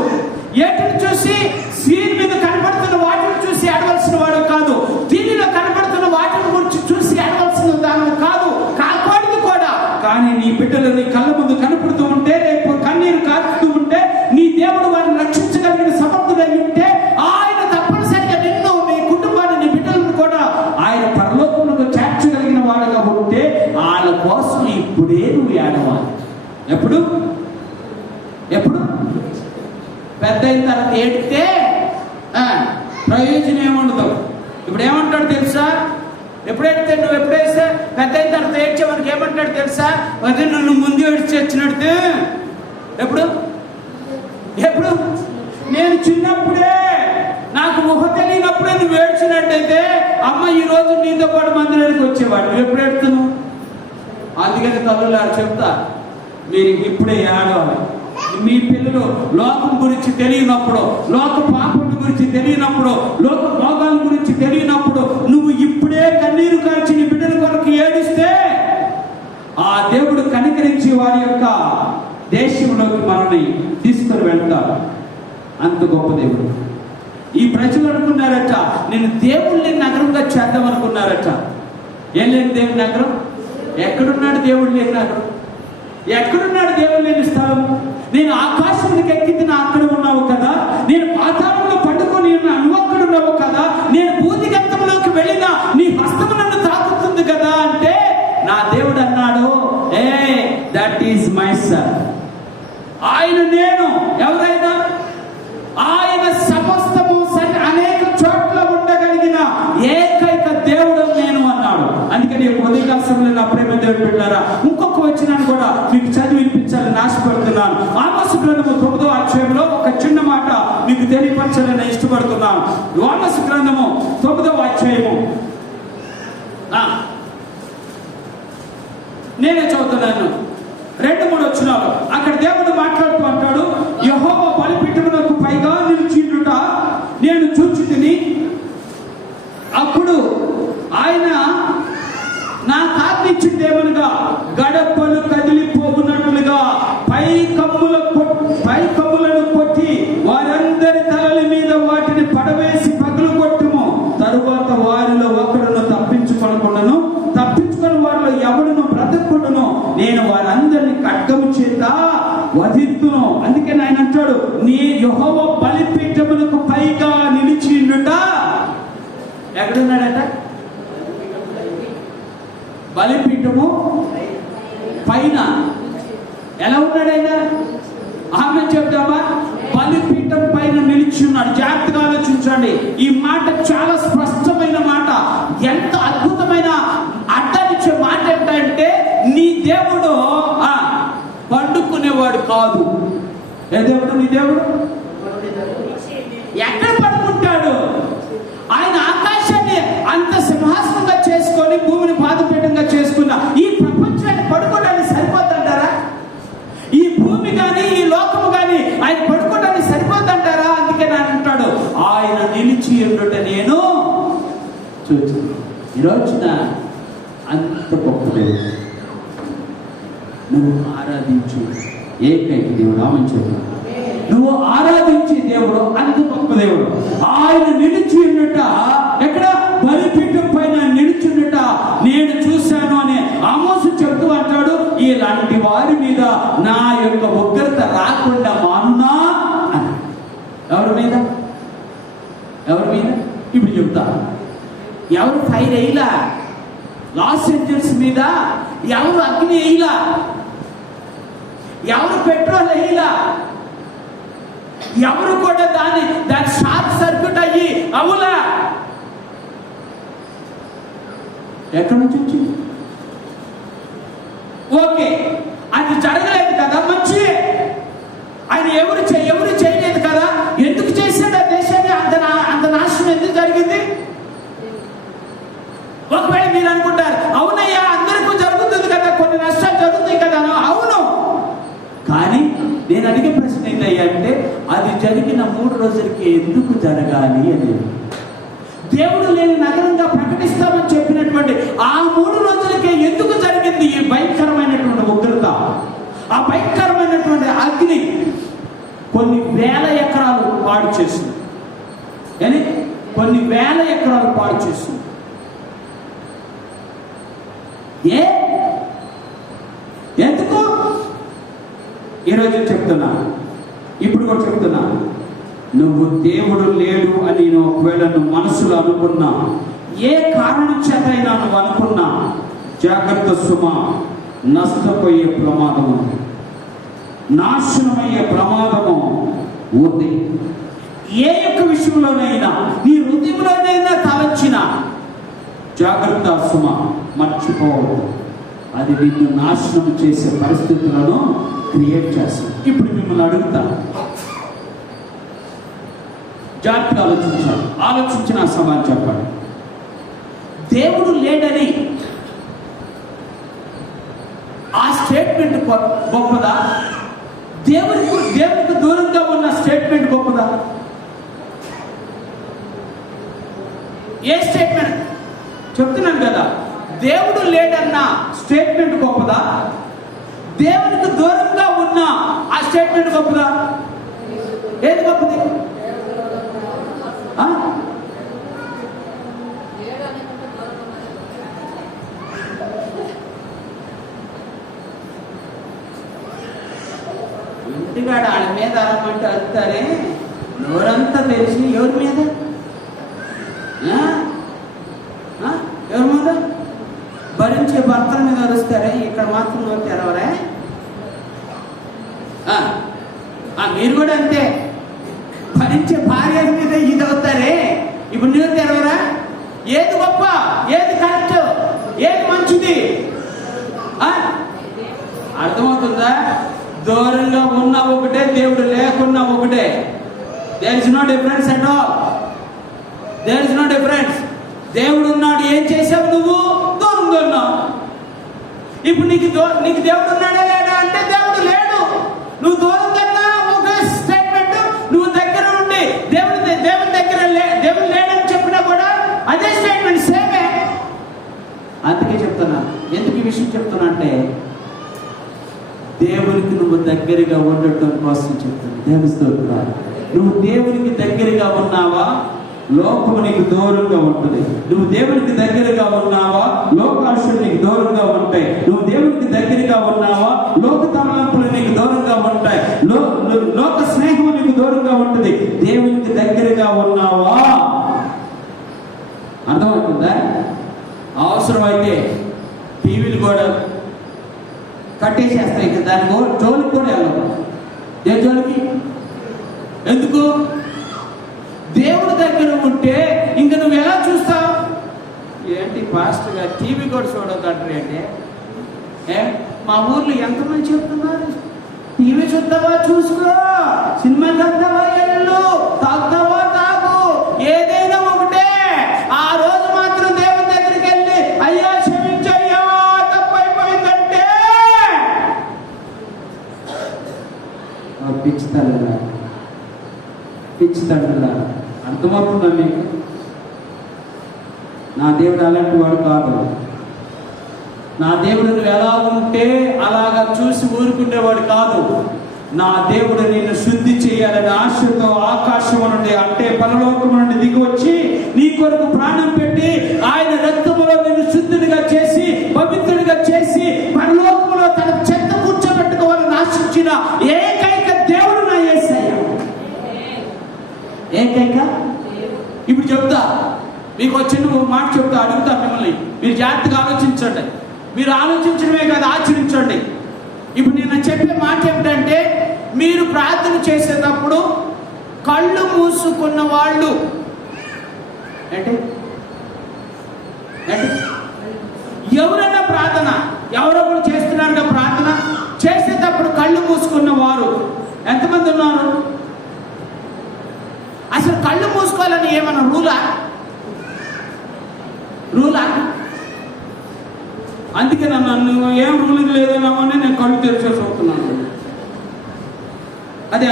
ఏటను చూసి స్క్రీన్ మీద కనపడుతున్న వాటిని చూసి ఆడవలసిన వాడు కాదు, టీవీలో కనపడుతున్న వాటిని గురించి చూసి ఆడవలసిన దాని కాదు, కాకూడదు కూడా. కానీ నీ బిడ్డలు నీ కళ్ళ ముందు కనపడుతూ ఉంటే, రేపు కన్నీరు కారుతూ ఉంటే, నీ దేవుడు వారిని రక్షించగలిగిన సమర్థుడై ఉంటే, ఆయన తప్పనిసరిగా నిన్ను, నీ కుటుంబాన్ని, నీ బిడ్డలను కూడా ఆయన పరలోకంలో చేర్చగలిగిన వాడుగా ఉంటే, వాళ్ళ కోసం ఇప్పుడే నువ్వు ఏడవాలి. ఎప్పుడు పెద్ద అయిన తర్వాత ఏడితే ప్రయోజనం ఏముండదు. ఇప్పుడు ఏమంటాడు తెలుసా, ఎప్పుడైతే నువ్వు ఎప్పుడైతే పెద్ద అయిన తర్వాత ఏడ్చే మనకి ఏమంటాడు తెలుసా, అదే నన్ను ముందు ఏడ్చి వచ్చినట్టు. ఎప్పుడు నేను చిన్నప్పుడే, నాకు ఊహ తెలియనప్పుడే నువ్వు ఏడ్చినట్టయితే అమ్మ ఈరోజు నీతో పాటు మందిరానికి వచ్చేవాడు. నువ్వు ఎప్పుడు ఏడుతున్నావు? అందుకని తల్లులారు చెప్తా, మీరు ఇప్పుడే ఏడవాలి. మీ పిల్లలు లోకం గురించి తెలియనప్పుడు, లోక పాపం గురించి తెలియనప్పుడు, లోక భోగాల గురించి తెలియనప్పుడు నువ్వు ఇప్పుడే కన్నీరు కాల్చి నీ బిడ్డల కొరకు ఏడిస్తే, ఆ దేవుడు కనికరించి వారి యొక్క దేశంలోకి మనల్ని తీసుకుని వెళ్తారు. అంత గొప్ప దేవుడు. ఈ ప్రజలు అనుకున్నారట, నేను దేవుళ్ళని నగరంగా చేద్దాం అనుకున్నారట. ఏం లేని దేవుని నగరం? ఎక్కడున్నాడు దేవుడు లేని నగరం? ఎక్కడున్నాడు దేవుడు లేని స్థలం? నేను ఆకాశానికి ఎక్కితే నా అక్కడ ఉన్నావు కదా, నేను పాతాళంలో పట్టుకొని నువ్వు అక్కడ ఉన్నావు కదా, నేను భూతిగంతంలోకి వెళ్ళినా నీ హస్తము నన్ను తాకుతుంది కదా అంటే, నా దేవుడు అన్నాడు, దట్ ఈస్ మై సన్. ఆయన నేను, ఎవరైనా ఆయన సమస్తము అనేక చోట్ల ఉండగలిగిన ఏకైక దేవుడు నేను అన్నాడు. అందుకని ఉదయకాల సమయంలో నా ప్రేమ దేవుడు పెట్టారా, ఇంకొక వచనాన్ని కూడా మీకు చదివి వినిపించాలని ఆశపడుతున్నాను. ఆమోసు గ్రంథము 9వ అధ్యాయంలో ఒక చిన్న మాట మీకు తెలియపరచాలని ఇష్టపడుతున్నాను. ఆమోసు గ్రంథము 9వ అధ్యాయము నేనే చదువుతున్నాను. 2-3 వచనాలు. అక్కడ దేవుడు మాట్లాడుతూ అంటాడు, యెహోవా బలిపీఠమునకు పైగా నిలిచిండుట నేను చూచితిని. అప్పుడు ఆయన నాకు ఆజ్ఞించిందేమనగా, గడపలు కదిలిపోవునట్లుగా పై కమ్ములను వారందరినీ ఖడ్గము చేత వధిత్తును. అందుకే ఆయన అంటాడు, నీ యెహోవా బలిపీఠమునకు పైగా నిలిచిండుట. ఎక్కడున్నాడట? బలిపీఠము పైన. ఎలా ఉన్నాడు ఆయన? ఆమె చెప్తామా? బలిపీఠం పైన నిలిచి ఉన్నాడు. జాగ్రత్తగా ఆలోచించండి. ఈ మాట చాలా స్పష్టమైన మాట. ఎంత అద్భుతమైన అడ్డానిచ్చే మాట ఏంటంటే, నీ దేవుడు పండుకునేవాడు కాదు. ఏ దేవుడు? నీ దేవుడు ఎక్కడ పడుకుంటాడు? ఆయన ఆకాశాన్ని అంత సింహాసనంగా చేసుకొని భూమిని పాదపీఠంగా చేసుకున్న ఈ ప్రపంచాన్ని పడుకోవడానికి సరిపోతుంటారా? ఈ భూమి కానీ ఈ లోకము కానీ ఆయన పడుకోవడానికి సరిపోతుంటారా? అందుకే నేను అంటాడు, ఆయన నిలిచి ఉండుట నేను చూచు. ఈరోజున అంత గొప్ప నువ్వు ఆరాధించు ఏకైక దేవుడు. ఆమె చెప్పు, నువ్వు ఆరాధించే దేవుడు అంత గొప్ప దేవుడు. ఆయన నిలిచి ఉన్నట. ఎక్కడ? బలిపీఠం పైన నిలిచిన్నట నేను చూశాను అని ఆమోసు చెప్తూ అంటాడు, ఇలాంటి వారి మీద నా యొక్క ఉగ్రత రాకుండా మానునా అని. ఎవరి మీద? ఎవరి మీద? ఇప్పుడు చెప్తా. ఎవరు ఫైర్ వేయలా లాస్ ఏంజల్స్ మీద, ఎవరు అగ్ని వేయలా, ఎవరు పెట్రోల్ వేయలా, ఎవరు కూడా దాని షార్ట్ సర్క్యూట్ అయ్యి అవులా. ఎక్కడి నుంచి వచ్చింది? ఓకే, అది జరగలేదు కదా, మంచిదే. ఆయన ఎవరు చేయలేదు కదా, ఎందుకు చేశాడు? ఆ దేశాన్ని అంత నాశనం ఎందుకు జరిగింది? ఒకవేళ మీరు అనుకుంటారు, అవునయ్యా అందరికీ జరుగుతుంది కదా, కొన్ని నష్టాలు జరుగుతాయి కదా. అవును, కానీ నేను అడిగే ప్రశ్న ఏంటయ్యా అంటే, అది జరిగిన 3 రోజులకి ఎందుకు జరగాలి అని. దేవుడు లేని నగరంగా ప్రకటిస్తామని చెప్పినటువంటి ఆ 3 రోజులకే ఎందుకు జరిగింది ఈ భయంకరమైనటువంటి ఉగ్రత? ఆ భయంకరమైనటువంటి అగ్ని కొన్ని వేల ఎకరాలు పాడు చేస్తుంది. కొన్ని వేల ఎకరాలు పాడు చేస్తుంది. ఎందుకు? ఈరోజు చెప్తున్నా, ఇప్పుడు కూడా చెప్తున్నా, నువ్వు దేవుడు లేడు అని నేను ఒకవేళ నువ్వు మనసులో అనుకున్నా, ఏ కారణం చేతైనా నువ్వు అనుకున్నా, జాగ్రత్త సుమ, నష్టపోయే ప్రమాదము, నాశనమయ్యే ప్రమాదము ఉంది. ఏ యొక్క విషయంలోనైనా నీ హృదయంలోనైనా తలచిన జాగ్రత్త సుమ, మర్చిపోవద్దు. అది నిన్ను నాశనం చేసే పరిస్థితులను క్రియేట్ చేస్తుంది. ఇప్పుడు మిమ్మల్ని అడుగుతా, జాగ్రత్తగా ఆలోచించిన సమాజం చెప్పండి. దేవుడు లేడని ఆ స్టేట్మెంట్ గొప్పదా? దేవుడికి దూరంగా ఉన్న స్టేట్మెంట్ గొప్పదా? ఏ స్టేట్మెంట్ చెప్తున్నాను కదా, దేవుడు లేడన్న స్టేట్మెంట్ గొప్పదా? దేవుడికి దూరంగా ఉన్న ఆ స్టేట్మెంట్ గొప్పదా? ఏది గొప్పది? ఇంటికాడ వాళ్ళ మీద అరమంటే అరుతారే, నోరంతా తెలిసి ఎవరి మీద? ఎవరి మీద? భరించే భర్తల మీద అరుస్తారే, ఇక్కడ మాత్రం నోరు తెరవరే? మీరు కూడా అంతే, భరించే భార్య మీద ఇది అవుతారే, ఇప్పుడు నోరు తెరవరా? ఏది గొప్ప? ఏది కరెక్ట్? ఏది మంచిది? అర్థమవుతుందా? దూరంగా ఉన్న ఒకటే, దేవుడు లేకున్నా ఒకటే. There is no difference at all. There is no difference. దేవుడు ఉన్నాడు, ఏం చేసావు? నువ్వు దూరంగా ఉన్నావు. ఇప్పుడు నీకు దేవుడు ఉన్నాడా లేడా అంటే దేవుడు లేడు. నువ్వు దూరంగా ఒక స్టేట్మెంట్, నువ్వు దగ్గర ఉండి దేవుడి దగ్గర దేవుడు లేడని చెప్పినా కూడా అదే స్టేట్మెంట్ సేమే. అందుకే చెప్తున్నా. ఎందుకు ఈ విషయం చెప్తున్నా అంటే, దేవునికి నువ్వు దగ్గరగా ఉండటం కోసం చెప్తున్నా. దేవుని స్తోత్రం. నువ్వు దేవునికి దగ్గరగా ఉన్నావా? లోకము నీకు దూరంగా ఉంటుంది. నువ్వు దేవునికి దగ్గరగా ఉన్నావా, లోకాశలు నీకు దూరంగా ఉంటాయి. నువ్వు దేవునికి దగ్గరగా ఉన్నావా, లోక తలంపులు నీకు దూరంగా ఉంటాయి. లోక స్నేహం నీకు దూరంగా ఉంటుంది. దేవునికి దగ్గరగా ఉన్నావా? అర్థమవుతుందా? అవసరమైతే టీవీలు కూడా కట్టేసేస్తాయి. ఇక దాని జోలికి కూడా వెళ్ళవు. ఏ జోలికి? ఎందుకు? దేవుడి దగ్గర ఉంటే ఇంక నువ్వు ఎలా చూస్తావు? ఏంటి పాస్టర్ గారు టీవీ కూడా చూడకంటారు అంటే, మా ఊర్లో ఎంతమంది చెప్తున్నారు, టీవీ చూస్తావా చూసుకో, సినిమా చూస్తావా వెళ్ళు, తాగుతావా తాగు, ఏదైనా ఒకటే. ఆ రోజు మాత్రం దేవుని దగ్గరికి వెళ్ళి అయ్యా క్షమించయ్యా తప్పైపోయిందంటే పిచ్చితండ్రులా అర్థమవుతుందా మీకు? నా దేవుడు అలాంటి వాడు కాదు. నా దేవుడు నువ్వు ఎలా ఉంటే అలాగా చూసి ఊరుకునేవాడు కాదు. నా దేవుడు నిన్ను శుద్ధి చేయాలని ఆశతో ఆకాశము నుండి అంటే పరలోకము నుండి దిగి వచ్చి నీ కొరకు ప్రాణం పెట్టి ఆయన రక్తములో నిన్ను శుద్ధుడిగా చేసి పవిత్రుడిగా చేసి పరలోకములో తన చెత్త కూర్చోబెట్టుకోవాలని ఆశించిన ఏకైక దేవుడు నా యేసయ్య. ఏకైక. ఇప్పుడు చెప్తా మీకు చిన్న మాట చెప్తా, అడుగుతా మిమ్మల్ని, మీరు జాగ్రత్తగా ఆలోచించండి. మీరు ఆలోచించడమే కాదు, ఆచరించండి. ఇప్పుడు నేను చెప్పే మాట ఏమిటంటే, మీరు ప్రార్థన చేసేటప్పుడు కళ్ళు మూసుకున్న వాళ్ళు అంటే ఎవరైనా ప్రార్థన ఎవరొకరు చేస్తున్నారుగా, ప్రార్థన చేసేటప్పుడు కళ్ళు మూసుకున్న వారు ఎంతమంది ఉన్నారు? అసలు కళ్ళు మూసుకోవాలని ఏమన్నా రూలా? అందుకే నన్ను ఏం రూల్ లేదన్నామని నేను కళ్ళు తెరిచేసి అవుతున్నాను. అదే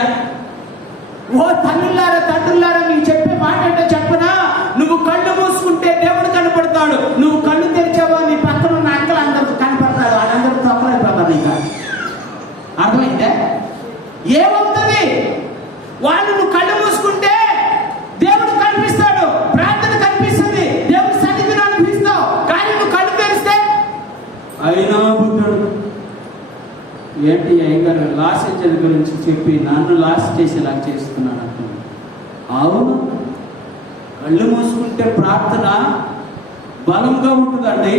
ఓ తల్లులారా తండ్రులారా మీకు చెప్పే మాట అంటే చెప్పనా, నువ్వు కళ్ళు మూసుకుంటే దేవుడు కనపడతాడు. నువ్వు కళ్ళు తెరిచావా నీ పక్కన ఉన్న అక్కలు అందరూ కనపడతాడు. వాళ్ళందరూ తొక్కలైపోతారు. ఇంకా అర్థమైందే? ఏమవుతుంది? వాళ్ళు నువ్వు కళ్ళు మూసుకుంటే దేవుడు కనిపిస్తాడు, ప్రార్థన కనిపిస్తుంది, దేవుడి సన్నిధిని అనిపిస్తావు. కానీ నువ్వు కళ్ళు తెరిస్తే అయినా బుద్ధుడు ఏంటి అయ్యగారు లాస్ ఏంజల్ గురించి చెప్పి నన్ను లాస్ చేసేలా చేస్తున్నాడు అంటున్నాడు. అవును, కళ్ళు మూసుకుంటే ప్రార్థన బలంగా ఉంటుందండి.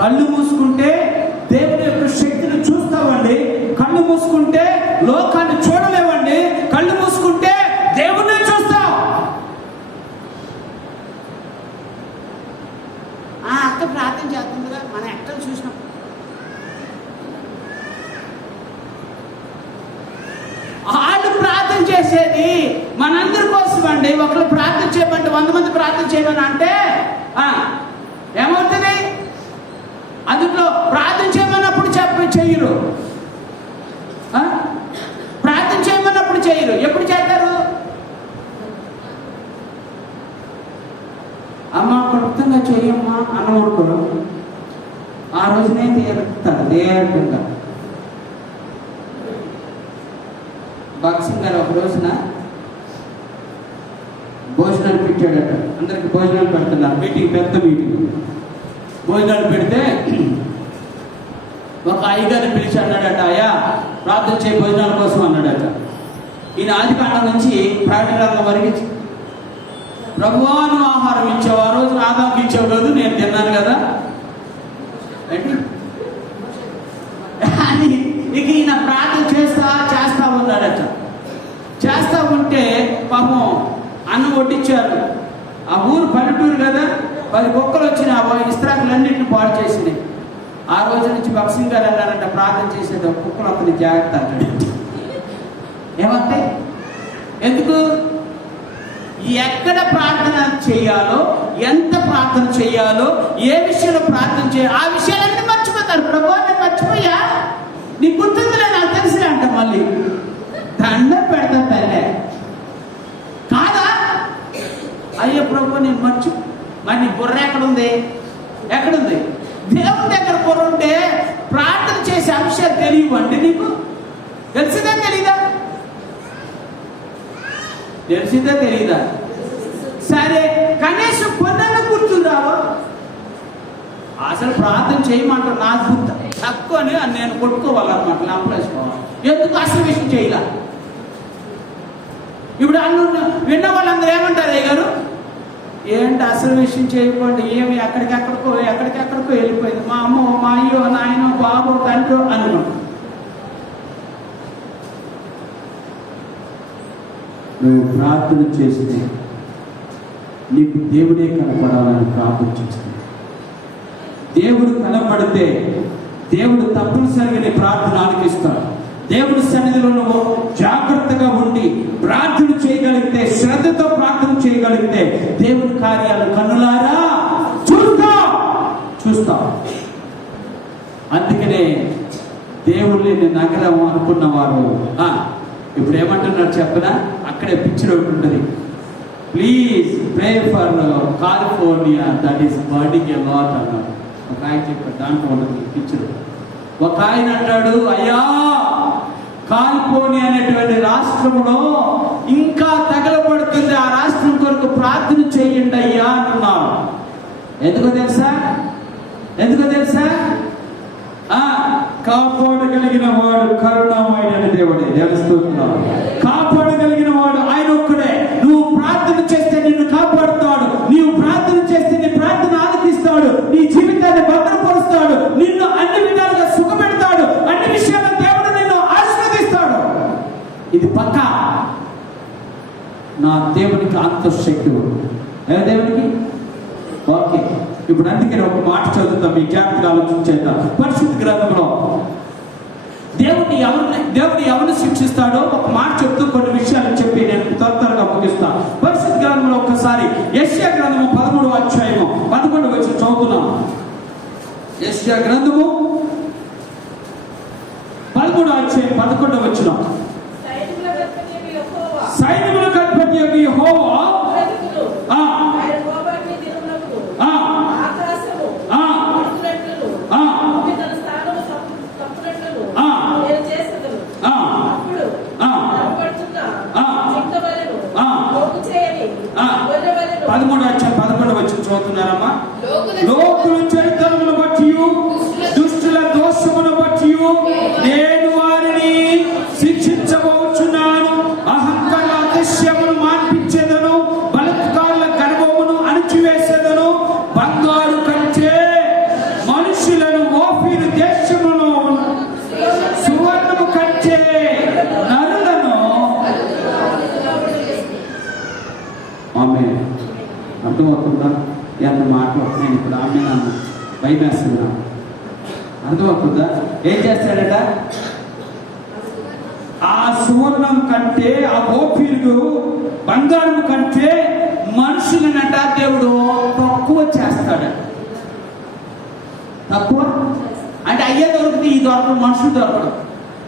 కళ్ళు మూసుకుంటే దేవుని యొక్క శక్తిని చూస్తామండి. కళ్ళు మూసుకుంటే లోకాన్ని చూడలేవండి. కళ్ళు మూసుకుంటే దేవుణ్ణి చూస్తాం. ఆ అక్క ప్రార్థన చేస్తుందిగా, మన ఎక్కడ చూసినాం. వాళ్ళు ప్రార్థన చేసేది మనందరి కోసం అండి. ఒకరు ప్రార్థన చేయమంటే 100 మంది ప్రార్థన చేయమని అంటే ఏమవుతుంది? అందులో ప్రార్థన చేయమన్నప్పుడు చెయ్యరు, ప్రార్థన చేయమన్నప్పుడు చేయరు. ఎప్పుడు చేస్తారు? అమ్మా క్లుప్తంగా చెయ్యమ్మా అన్నవాడుకోరు. ఆ రోజునే తీరుతాడు దేహంగా. బాక్సింగ్ గారు ఒక రోజున భోజనాలు పెట్టాడట. అందరికి భోజనాలు పెడుతున్నారు. మీటింగ్, పెద్ద మీటింగ్. భోజనాలు పెడితే ఒక అయ్యగారిని పిలిచి అన్నాడట, అయ్యా ప్రార్థన చేయ భోజనాల కోసం అన్నాడట. ఈయన ఆదికాండం నుంచి ప్రకటన వరకు ప్రభువా నువ్వు ఆహారం ఇచ్చావు, ఆ రోజు ఆదాంకి ఇచ్చావు కదా, నేను తిన్నాను కదా అని ఇక ఈయన ప్రార్థన చేస్తా ఉన్నాడట. చేస్తా ఉంటే పాపం అన్నం వడ్డించారు. ఆ ఊరు పల్లెటూరు కదా, 10 కుక్కలు వచ్చిన ఆ ఇస్త్రాకులన్నింటిని పాడు చేసినాయి. ఆ రోజు నుంచి బాక్సింగ్ గారు అన్నారంట, ప్రార్థన చేసేది కుక్కలు అతని జాగ్రత్త అంటాడు. ఏమంటే ఎందుకు? ఎక్కడ ప్రార్థన చేయాలో, ఎంత ప్రార్థన చేయాలో, ఏ విషయంలో ప్రార్థన చేయాలో ఆ విషయాలన్నీ మర్చిపోతారు. ప్రభు నేను మర్చిపోయా, నీ గుర్తుందిలే, నాకు తెలిసిలే అంట. మళ్ళీ దండం పెడతాను తల్లే కాదా? అయ్యో ప్రభు నేను మరి నీ బుర్ర ఎక్కడుంది? దేవుని దగ్గర బుర్ర ఉంటే ప్రార్థన చేసే అంశాలు తెలియవండి నీకు? తెలిసిందా తెలీదా? సరే ప్రార్థన చేయమంటారు, నా బుద్ధి తక్కువ అని నేను కొట్టుకోవాలన్నమాట, లాంపలేసుకోవాలి. ఎందుకు అసలు విషయం చేయాల? ఇప్పుడు విన్న వాళ్ళందరూ ఏమంటారు? అయ్య గారు ఏంటి అసలు విషయం చేయకుండా ఏమి ఎక్కడికెక్కడికో వెళ్ళిపోయింది, మా అమ్మో మా అయ్యో నాయనో బాబో తండ్రి అనుకుంటాం. నువ్వు ప్రార్థన చేస్తే నీకు దేవుడే కనపడాలని ప్రార్థన చేస్తుంది. దేవుడు కనపడితే దేవుడు తప్పనిసరిగా నీ ప్రార్థన ఆలకిస్తాడు. దేవుడి సన్నిధిలో నువ్వు జాగ్రత్తగా ఉండి ప్రార్థన చేయగలిగితే, శ్రద్ధతో ప్రార్థన చేయగలిగితే దేవుడి కార్యాలు కన్నులారా చూస్తావు. అందుకనే దేవుళ్ళని నగరం అనుకున్నవారు ఇప్పుడు ఏమంటున్నారు చెప్పనా? అక్కడే పిక్చర్ ఒకటి ఉంటుంది, please pray for California that is burning a lot అన్నాడు. ఒక ఆయన చెప్పాడు, దాంట్లో ఉంటుంది పిక్చర్. ఒక ఆయన అంటాడు, అయ్యా కాలిఫోర్నియా అనేటువంటి రాష్ట్రంలో ఇంకా తగలబడుతుంది, ఆ రాష్ట్రం కొరకు ప్రార్థన చేయండి అయ్యా అంటున్నారు. ఎందుకో తెలుసా? కాపాడగలిగిన వాడు కరుణామయుడైన దేవుడే. తెలుస్తున్నాడు, కాపాడగలిగిన వాడు ఆయన ఒక్కడే. నువ్వు ప్రార్థన చేస్తే నిన్ను కాపాడుతాడు, నీవు ప్రార్థన చేస్తే నీ ప్రార్థన ఆలకిస్తాడు, నీ జీవితాన్ని భద్రపరుస్తాడు, నిన్ను అన్ని విధాలుగా సుఖపెడతాడు, అన్ని విషయాల్లో దేవుడు నిన్ను ఆశీర్వదిస్తాడు. ఇది పక్కా. నా దేవునికి అంతఃశక్తి ఉంది. దేవునికి ఓకే. ఇప్పుడు అందుకని ఒక మాట చదువుతాం, మీ జాగ్రత్తగా ఆలోచించేద్దాం. పరిశుద్ధ గ్రంథంలో దేవుడు ఎవరిని శిక్షిస్తాడో ఒక మాట చెప్తూ కొన్ని విషయాలు చెప్పి నేను త్వరగా ముగిస్తాను. పరిశుద్ధ గ్రంథంలో ఒక్కసారి యెషయా గ్రంథము 13వ అధ్యాయము 11వ వచనం చదువుతున్నాం. యెషయా గ్రంథము 13వ అధ్యాయం 11వ వచనం. సైన్యములకు అధిపతియగు యెహోవా చదువుతున్నారమ్మా. లోకుల చరిత్రను బట్టి దుష్టుల దోషమును బట్టి నేను వారిని శిక్షించబోచున్నాను. అహంకార అతిశయమును మాన్పించేదను, బలత్కారుల గర్వమును అణిచివేసేదను. బంగారు కంటే మనుషులను ఓఫీరు దేశమును, సువర్ణము కంటే నరులను. ఆమేన్. అర్థమవుతుందా? ఎంత మాటలు నేను ఇప్పుడు ఆమె భయమేస్తున్నా. అర్థమవుతుందా? ఏం చేస్తాడట? ఆ సువర్ణం కంటే, ఆ ఓపీరు బంగారం కంటే మనుషులనట దేవుడు తక్కువ చేస్తాడట. తక్కువ అంటే అయ్యే దొరుకుతుంది, ఈ దొరకడం, మనుషులు దొరకడం.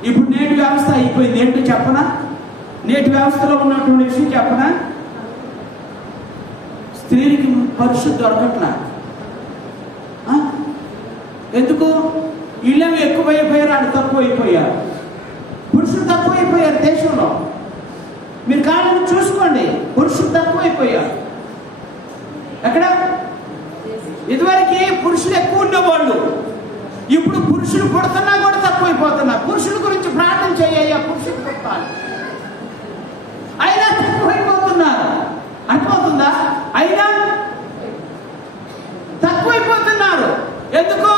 ఇప్పుడు నేటి వ్యవస్థ అయిపోయింది. ఏంటో చెప్పనా? నేటి వ్యవస్థలో ఉన్నటువంటి విషయం చెప్పనా? స్త్రీలకి పరిశుద్ధి దొరకట్లా. ఎందుకు? ఇళ్ళని ఎక్కువైపోయారు, అది తక్కువైపోయారు. పురుషులు తక్కువైపోయారు దేశంలో. మీరు కాళ్ళని చూసుకోండి, పురుషులు తక్కువైపోయారు. ఎక్కడ? ఇదివరకు పురుషులు ఎక్కువ ఉండేవాళ్ళు, ఇప్పుడు పురుషులు పుడుతున్నా కూడా తక్కువైపోతున్నారు. పురుషుల గురించి ప్రార్థన చేయ్యా, పురుషులు పుట్టాలి, అయినా తక్కువైపోతున్నారు. అర్థమవుతుందా? అయినా తక్కువైపోతున్నారు. ఎందుకు?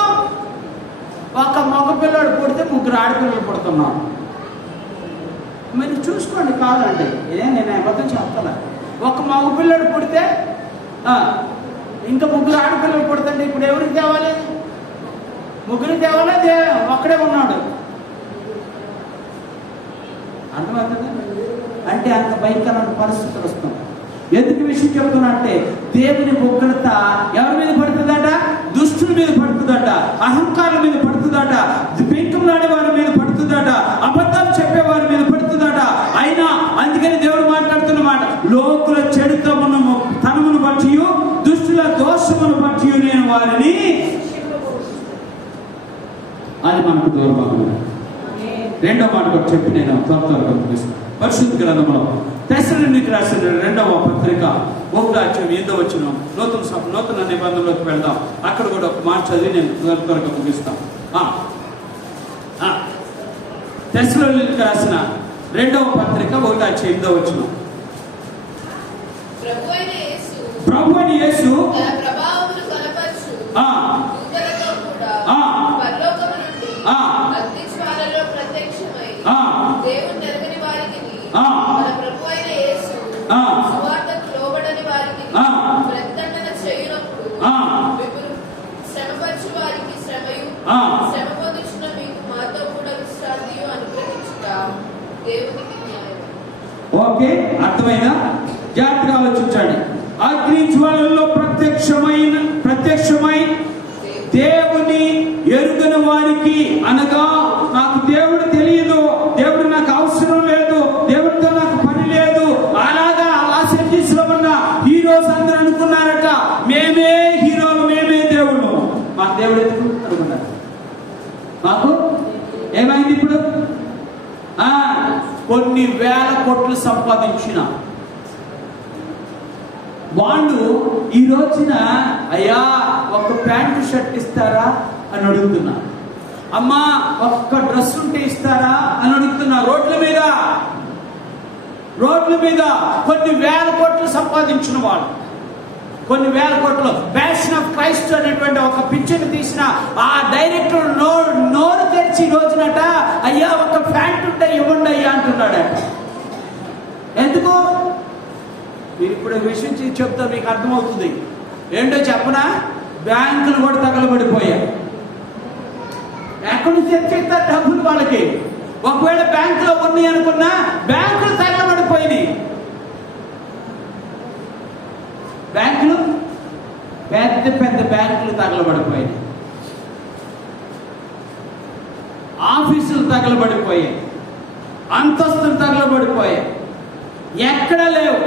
ఒక మగ పిల్లడు పుడితే 3 ఆడపిల్లలు పుడుతున్నారు. మీరు చూసుకోండి. కాదండి, నేను అబద్ధం చెప్తాను. ఒక మగ పిల్లడు పుడితే ఇంకా 3 ఆడపిల్లలు పుడుతుంటే ఇప్పుడు ఎవరికి తేవాలి? 3 తేవాలి, ఒక్కడే ఉన్నాడు. అర్థమవుతుంది? అంటే అంత భయంకరమైన పరిస్థితులు వస్తుంది. ఎందుకు విషయం చెప్తున్నా అంటే, దేవుని ఉగ్రత ఎవరి మీద పడుతుందట? దుష్టుల మీద పడుతుందట, అహంకారుల మీద పడుతుందట, పెంకులాడే వారి మీద పడుతుందట, అబద్ధాలు చెప్పేవారి మీద పడుతుందట. అయినా అందుకని దేవుడు మాట్లాడుతున్నమాట, లోకుల చెడుతనమును బట్టి, దుష్టుల దోషమును బట్టి నేను వారిని. అది మనకు దూరభాగం. రెండో రెండో మాట కూడా చెప్పి నేను త్వరగా ముగిస్తాను. పరిశుద్ధ గ్రంథంలో తెస్సలోనికీయులకు రాసిన 2వ పత్రిక 1:8 నూతన నిబంధనలోకి వెళ్దాం. అక్కడ కూడా ఒక మాట చదివి నేను త్వరగా ముగిస్తాను. తెస్సలోనికీయులకు రాసిన 2వ పత్రిక 1:8 ప్రభువైన యేసు తన ప్రభావమును కనపరచు దూతలతో కూడా పరలోకము నుండి అగ్ని జ్వాలలో ప్రత్యక్షమై దేవుని ఎరుగని వారికి మన ప్రభువైన యేసు సువార్తకు లోబడని వారికి ప్రతిదండన చేయునప్పుడు మిమ్మును శ్రమపరచు వారికి శ్రమయు శ్రమ పొందుచున్న మీకు మాతో కూడా విశ్రాంతియు అనుగ్రహించుట దేవునికి న్యాయం. ఓకే, అర్థమైనా? జాగ్రత్తగా ఆలోచించండి. అగ్ని జ్వాలల్లో ప్రత్యక్షమై దేవుని ఎరుగని వారికి, అనగా నాకు దేవుడు తెలియదు, దేవుడు నాకు అవసరం లేదు, దేవుడితో నాకు పని లేదు, అలాగా లాస్ ఏంజల్స్ లో ఉన్న హీరోస్ అందరూ అనుకున్నారట మేమే హీరోలు, మేమే దేవుడు. మా దేవుడు ఎందుకు అనుకున్నారు? మాకు ఏమైంది ఇప్పుడు? కొన్ని వేల కోట్లు సంపాదించిన వాళ్ళు ఈ రోజున అయ్యా ఒక్క ప్యాంటు షర్ట్ ఇస్తారా అని అడుగుతున్నారు. అమ్మా ఒక్క డ్రెస్ ఉంటే ఇస్తారా అని అడుగుతున్నారు. రోడ్ల మీద కొన్ని వేల కోట్లు సంపాదించిన వాళ్ళు, కొన్ని వేల కోట్లు. ప్యాషన్ ఆఫ్ క్రైస్ట్ అనేటువంటి ఒక పిక్చర్ తీసిన ఆ డైరెక్టర్ నోరు తెరిచి రోజునట అయ్యా ఒక ప్యాంట్ ఉంటే ఇవ్వండి అయ్యా అంటున్నాడట. ఎందుకు? మీరు ఇప్పుడు విషయం చెప్తా మీకు అర్థమవుతుంది. ఏంటో చెప్పనా? బ్యాంకులు కూడా తగలబడిపోయాయి. ఎక్కడి నుంచి తెచ్చేస్తారు డబ్బులు వాళ్ళకి? ఒకవేళ బ్యాంకులో ఉన్నాయి అనుకున్నా బ్యాంకులు తగలబడిపోయినాయి. బ్యాంకులు పెద్ద బ్యాంకులు తగలబడిపోయాయి, ఆఫీసులు తగలబడిపోయాయి, అంతస్తులు తగలబడిపోయాయి, ఎక్కడా లేవు.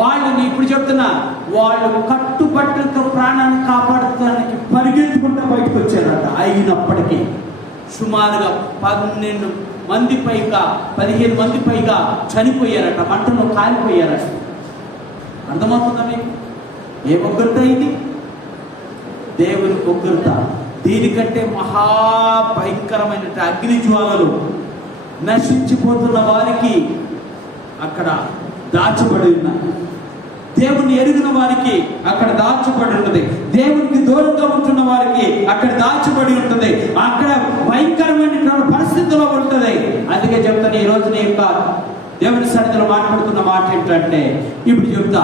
వాళ్ళని ఇప్పుడు చెప్తున్నా, వాళ్ళు కట్టుబట్టలతో ప్రాణాన్ని కాపాడటానికి పరిగెత్తుకుంటూ బయటకు వచ్చారట. అయినప్పటికీ సుమారుగా 12 మంది పైగా 15 మంది పైగా చనిపోయారట, మంటలో కాలిపోయారట. అర్థమవుతుందా మీకు? ఏ ఉగ్రత ఇది? దేవుని ఉగ్రత. దీనికంటే మహాభయంకరమైన అగ్ని జ్వాలలు నశించిపోతున్న వారికి అక్కడ దాచబడి ఉన్నాయి. దేవుని ఎరిగిన వారికి అక్కడ దాచబడి ఉన్నది. దేవునికి దూరంగా ఉంటున్న వారికి అక్కడ దాచబడి ఉంటుంది. అక్కడ భయంకరమైన పరిస్థితుల్లో ఉంటుంది. అందుకే చెప్తాను, ఈ రోజు నీ యొక్క దేవుని సన్నిధిలో మాట్లాడుతున్న మాట ఏంటంటే, ఇప్పుడు చెప్తా,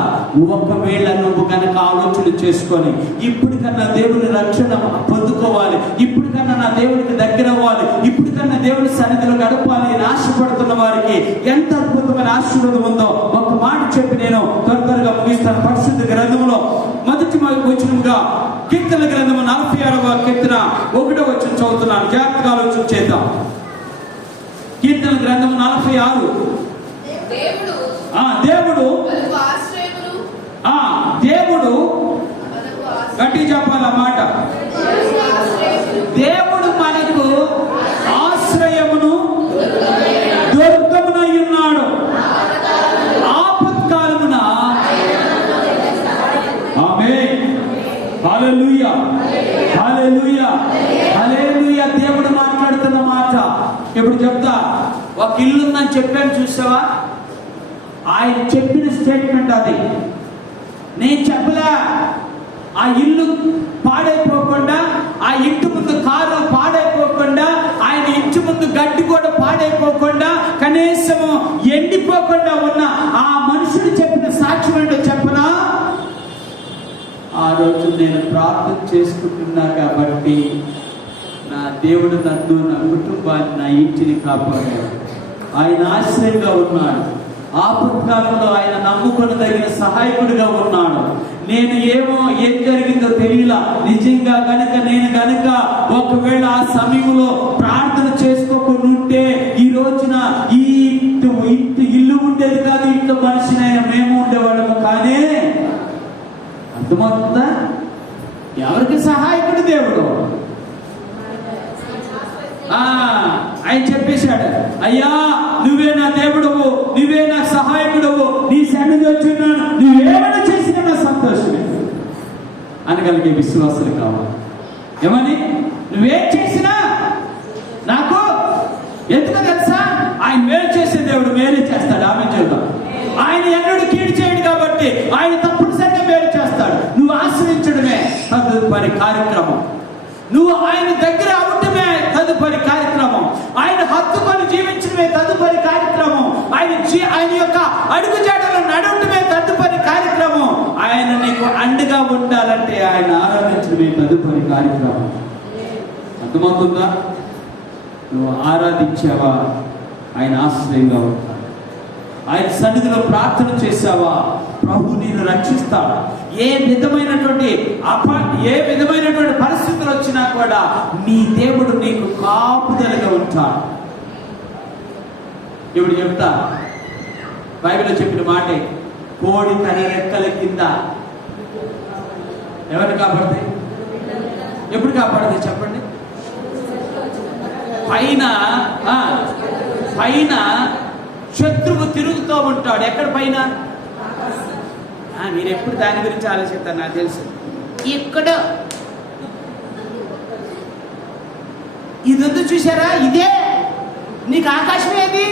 ఒకవేళ నువ్వు కనుక ఆలోచన చేసుకొని ఇప్పటికన్నా దేవుని రక్షణ పొందుకోవాలి, ఇప్పటికన్నా నా దేవునికి దగ్గర అవ్వాలి, ఇప్పటికన్నా దేవుని సన్నిధిలో గడపాలి అని ఆశపడుతున్న వారికి ఎంత అద్భుతమైన ఆశీర్వాదం ఉందో ఒక మాట చెప్పి నేను త్వరగా ముగిస్తాను. పరిశుద్ధ గ్రంథంలో మొదటి వచనంగా కీర్తన గ్రంథము 46వ కీర్తన 1వ వచనం చదువుతున్నాను. జాగ్రత్తగా ఆలోచన చేద్దాం. కీర్తన గ్రంథము 46. దేవుడు గట్టి చెప్పాలి ఆ మాట. దేవుడు మనకు ఆశ్రయమును దుర్గమునై ఉన్నాడు. ఆపత్కాలమున ఆమేన్. హల్లెలూయా, హల్లెలూయా, హల్లెలూయా. దేవుడు మాట్లాడుతున్న మాట ఇప్పుడు చెప్తా. ఒక ఇల్లు ఉందని చెప్పాను, చూసావా? ఆయన చెప్పిన స్టేట్మెంట్ అది, నేను చెప్పలే. ఆ ఇల్లు పాడైపోకుండా, ఆ ఇంటి ముందు కారు పాడైపోకుండా, ఆయన ఇంటి ముందు గడ్డి కూడా పాడైపోకుండా, కనీసం ఎండిపోకుండా ఉన్న ఆ మనుషుడు చెప్పిన సాక్ష్యం ఏంటో చెప్పనా? ఆ రోజు నేను ప్రార్థన చేసుకుంటున్నా కాబట్టి నా దేవుడు నన్ను, నా కుటుంబాన్ని, నా ఇంటిని కాపాడాడు. ఆయన ఆశ్రయంగా ఉన్నాడు. ఆపత్కాలంలో ఆయన నమ్ముకొనదగిన సహాయకుడిగా ఉన్నాడు. నేను ఏం జరిగిందో తెలియలా. నిజంగా నేను గనక ఒకవేళ ఆ సమయంలో ప్రార్థన చేసుకోకుండా ఉంటే ఈ రోజున ఈ ఇల్లు ఉండేది కాదు, ఇంట్లో మనిషినైనా మేము ఉండేవాళ్ళము. కానీ అర్థమవుతుందా? ఎవరికి సహాయకుడు? దేవుడు. ఆయన చెప్పేశాడు, అయ్యా నువ్వే నా దేవుడవు, నువ్వే నా సహాయకుడవు, నీ సన్నిధి వచ్చున్నాను, నువ్వేమైనా చేసినా నా సంతోషమే అనగలిగే విశ్వాసాలు కావాలి. ఏమని? నువ్వేం చేసినా నాకు ఎందుకు తెలుసా? ఆయన మేలు చేసే దేవుడు మేలు చేస్తాడు. ఆమె చెబుతాం. ఆయన ఎన్నడూ కీడు చేయడు కాబట్టి ఆయన తప్పనిసరిగా మేలు చేస్తాడు. నువ్వు ఆశ్రయించడమే తదుపరి కార్యక్రమం. నువ్వు ఆయన దగ్గర అవటమే తదుపరి కార్యక్రమం. ఆయన హత్తుకొని జీవించడమే తదుపరి కార్యక్రమం. ఆయన యొక్క అడుగు జాడలో నడవటమే తదుపరి కార్యక్రమం. ఆయన నీకు అండగా ఉండాలంటే ఆయన ఆరాధించడమే తదుపరి కార్యక్రమం. అర్థమవుతుందా? నువ్వు ఆరాధించావా, ఆయన ఆశ్రయంగా ఉంటాడు. ఆయన సన్నిధిలో ప్రార్థన చేశావా, ప్రభు నిన్ను రక్షిస్తాడు. ఏ విధమైనటువంటి పరిస్థితులు వచ్చినా కూడా నీ దేవుడు నీకు కాపుదలగా ఉంటాడు. ఇప్పుడు చెప్తా, బైబిల్లో చెప్పిన మాటే, కోడి తన రెక్కల కింద ఎవరు కాపాడతాయి? ఎప్పుడు కాపాడతాయి చెప్పండి? పైన శత్రువు తిరుగుతూ ఉంటాడు. ఎక్కడ పైన? మీరు ఎప్పుడు దాని గురించి ఆలోచిస్తారు, నాకు తెలుసు. ఇక్కడ ఇది ఉంది చూసారా, ఇదే నీకు ఆకాశం. ఏది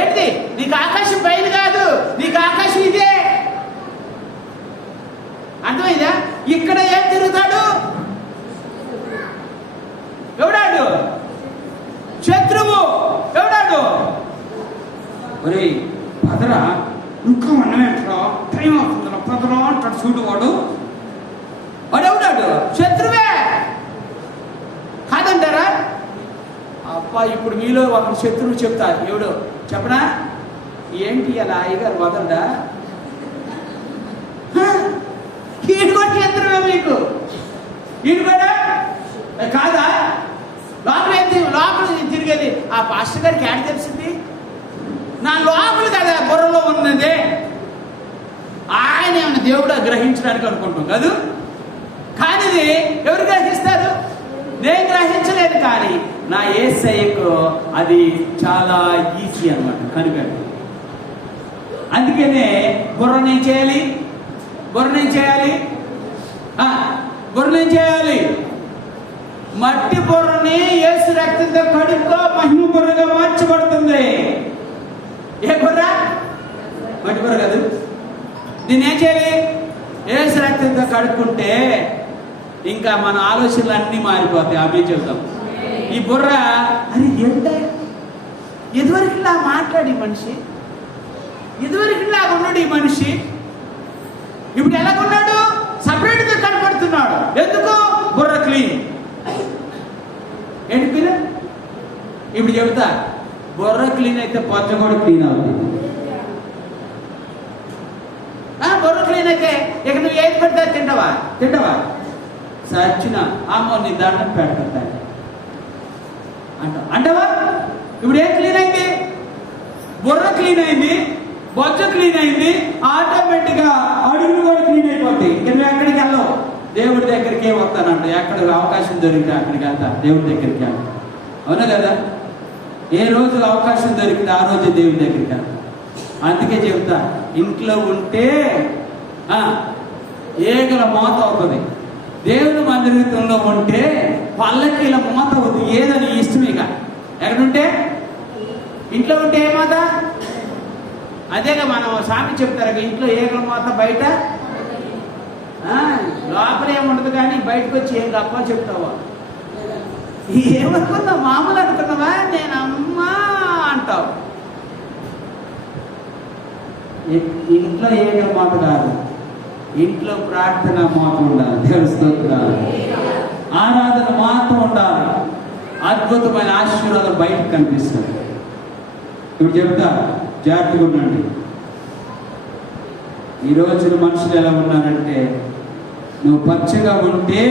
ఏంటి? నీకు ఆకాశం పైన కాదు, నీకు ఆకాశం ఇదే. అర్థమైందా? ఇక్కడ ఏం తిరుగుతాడు? ఎవడాడు? శత్రువు. ఎవడాడు? ఒరే పదరా, ఇంకా అన్నమేంటరా, టైం అవుతుందా పదరా అంటాడు చూడు. వాడు ఎవడాడు? శత్రువే కాదంటారా? అప్ప ఇప్పుడు మీలో ఒక శత్రువు చెప్తారు. ఎవడు చెప్పనా? ఏంటి అలా అయ్యగారు వదలడా? ఈడు కూడా శత్రువే మీకు. ఈడు కూడా కాదా? లోపల తిరిగేది ఆ పాస్టర్ గారికి ఏడ తెలిసింది? నా లోపల కదా బుర్రలో ఉన్నదే. ఆయన ఏమన్నా దేవుడు గ్రహించడానికి అనుకుంటాం కాదు. కానీ ఎవరు గ్రహిస్తారు? నేను గ్రహించలేదు, కానీ నా యేసయ్యకు అది చాలా ఈజీ అన్నమాట కనుగొని. అందుకనే బుర్రనేం చేయాలి? బుర్రనేం చేయాలి? మట్టి బుర్రని యేసు రక్తంతో కడుక్కో, మహిమ బుర్రగా మార్చబడుతుంది. ఏ బుర్ర? మట్టి బుర్ర కాదు. నేనేం చేయాలి? యేసు రక్తంతో కడుక్కుంటే ఇంకా మన ఆలోచనలు అన్నీ మారిపోతాయి. అవి చెబుతాం. ఈ బుర్ర అది ఏంటే ఎదువరకులా మాట్లాడి మనిషి, ఎదువరకులా ఉన్నాడు ఈ మనిషి. ఇప్పుడు ఎలాగున్నాడు? సపరేట్గా కనపడుతున్నాడు. ఎందుకు? బుర్ర క్లీన్. ఏంటి క్లీన్? ఇప్పుడు చెబుతా, బుర్ర క్లీన్ అయితే పొచ్చ కూడా క్లీన్ అవుతుంది. బుర్ర క్లీన్ అయితే ఇక నువ్వు ఏది పెడతా తింటావా? సచ్చిన అమ్మో నీ దండం పెడతా అంటావా? ఇప్పుడు ఏం క్లీన్ అయింది? బుర్ర క్లీన్ అయింది, బొచ్చ క్లీన్ అయింది, ఆటోమేటిక్గా అడుగులు కూడా క్లీన్ అయిపోతాయి. ఇక నువ్వు ఎక్కడికి వెళ్ళవు, దేవుడి దగ్గరికి వస్తానంట. ఎక్కడ అవకాశం దొరికితే అక్కడికి వెళ్తా, దేవుడి దగ్గరికి వెళ్తా. అవునా కదా? ఏ రోజు అవకాశం దొరికితే ఆ రోజు దేవుడి దగ్గరికి వెళ్తా. అందుకే చెప్తా, ఇంట్లో ఉంటే ఏగల మోత అవుతుంది. దేవుని మందిరంలో ఉంటే పల్లకీల మోత అవుతుంది. ఏదని ఇష్టమేగా. ఎక్కడుంటే? ఇంట్లో ఉంటే ఏ మోత? అదేగా మనం సామి చెప్తారు, ఇంట్లో ఏగల మోత, బయట లోపల ఏముండదు, కానీ బయటకు వచ్చి ఏం గప్ప చెప్తావా? ఏమనుకున్నావు? మామూలు అనుకున్నావా? నేను అమ్మా అంటావు. ఇంట్లో ఏగల మోత కాదు, ఇంట్లో ప్రార్థన మోత ఉండాలి. తెలుస్తుంటారు, ఆరాధన మాత్రం ఉండాలి. అద్భుతమైన ఆశీర్వాదం బయటకు కనిపిస్తుంది. ఇప్పుడు చెప్తా, జాగ్రత్తగా ఉండండి. ఈ రోజున మనుషులు ఎలా ఉన్నారంటే, నువ్వు పచ్చగా ఉంటే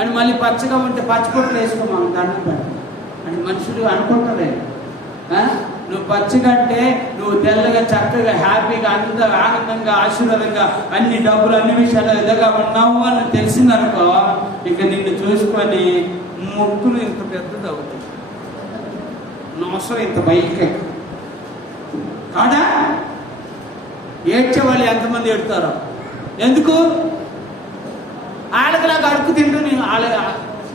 అని మళ్ళీ పచ్చగా ఉంటే పచ్చకొట్లు వేసుకోమని దండం పెట్ట అని మనుషులు అనుకుంటారే. నువ్వు పచ్చగా అంటే నువ్వు తెల్లగా చక్కగా హ్యాపీగా ఆనందంగా ఆశీర్వాదంగా అన్ని డబ్బులు అన్ని విషయాలు ఎదగా ఉన్నావు అని తెలిసిందనుకో, ఇక నిన్ను చూసుకొని ముక్కులు ఇంత పెద్దది అవుతుంది, నోసం ఇంత బైకే కాదా? ఏడ్చే వాళ్ళు ఎంతమంది ఏడుతారో. ఎందుకు? వాళ్ళకిలాగా అడుగు తింటూ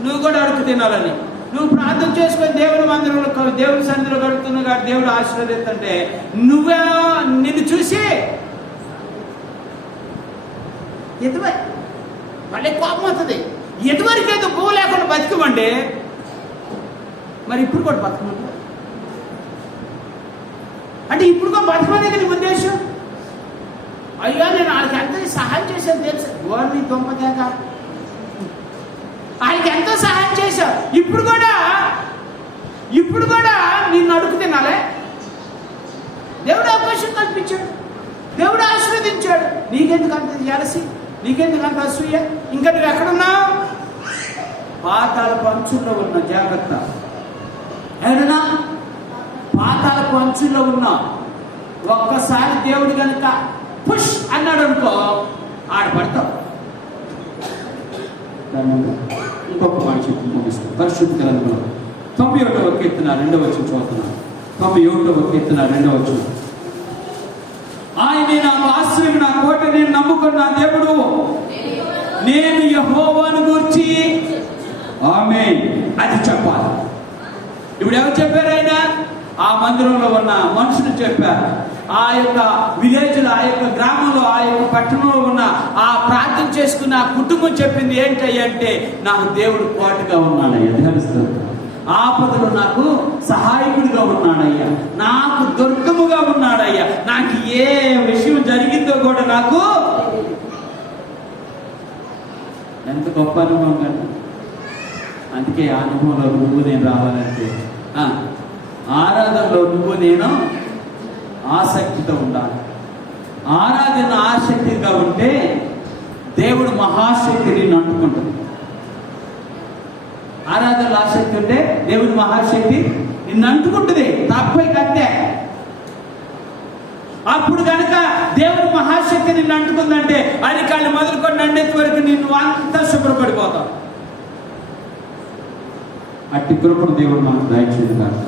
నువ్వు కూడా అడుగు తినాలని నువ్వు ప్రార్థన చేసుకొని దేవుని మందిరంలో దేవుని సన్నిధిలో గడుపుతున్నావు కాబట్టి దేవుడు ఆశీర్వదిస్తుంటే నువ్వే నిన్ను చూసి ఎదువై మళ్ళీ కోపం అవుతుంది. ఎదువరకు ఏదో పువ్వు లేకుండా బతికమండి, మరి ఇప్పుడు కూడా బతకమండి అంటే ఇప్పుడు కూడా బతకమనే కదా ఉద్దేశం. అయ్యో నేను వాళ్ళకి ఎంత సహాయం చేశాను తెలుసు, ఓర్ని దొంపతేక వాళ్ళకి ఎంతో సహాయం చేశావు, ఇప్పుడు కూడా నిన్ను అడుగు తినాలే. దేవుడు అవకాశం కల్పించాడు, దేవుడు ఆశీర్వదించాడు. నీకెందుకు అంత జలసి, నీకెందుకు అంత అసూయ? ఇంకా నువ్వు ఎక్కడున్నావు? పాతాల పంచుల్లో ఉన్న జాగ్రత్త. ఏడనా పాతాల పంచుల్లో ఉన్నా ఒక్కసారి దేవుడు కనుక పుష్ అన్నాడు అనుకో ఆడపడతావు. ఇంకొక మాట చెప్పి ముగిస్తాం. పరిశుద్ధ గ్రంథంలో 91వ కీర్తన 2వ వచనం చదువుతున్నాను. 91వ కీర్తన 2వ వచనం. ఆయనే నాకు ఆశ్రయం, నా కోట, నేను నమ్ముకున్న నా దేవుడు, నేను యెహోవాను గూర్చి ఆమేన్ అది చెప్పాలి. ఇప్పుడు ఎవరు చెప్పారు? ఆయన ఆ మందిరంలో ఉన్న మనుషులు చెప్పారు. ఆ యొక్క విలేజ్లో, ఆ యొక్క గ్రామంలో, ఆ యొక్క పట్టణంలో ఉన్న ఆ ప్రార్థన చేసుకున్న ఆ కుటుంబం చెప్పింది ఏంటంటే, నాకు దేవుడు కోటగా ఉన్నాడయ్యా, తెలుస్తుంది. ఆపదలో నాకు సహాయకుడిగా ఉన్నాడయ్యా, నాకు దుర్గముగా ఉన్నాడయ్యా, నాకు ఏ విషయం జరిగిందో కూడా నాకు ఎంత గొప్ప అనుభవం కదా. అందుకే ఆ అనుభవంలో నువ్వు నేను రావాలంటే ఆరాధనలో నువ్వు నేను ఆసక్తితో ఉండాలి. ఆరాధన ఆసక్తిగా ఉంటే దేవుడు మహాశక్తి నిన్ను అంటుకుంటుంది. ఆరాధనలో ఆసక్తి ఉంటే దేవుడి మహాశక్తి నిన్ను అంటుకుంటుంది, తప్పై కట్టే. అప్పుడు కనుక దేవుడి మహాశక్తి నిన్ను అంటుకుందంటే అరికాళ్ళు మొదలుకొని నండెత్తి వరకు నిన్ను అంతా శుభ్రపడిపోతావు. అట్టి కృపను దేవుడు మనకు దయచేది కాదు.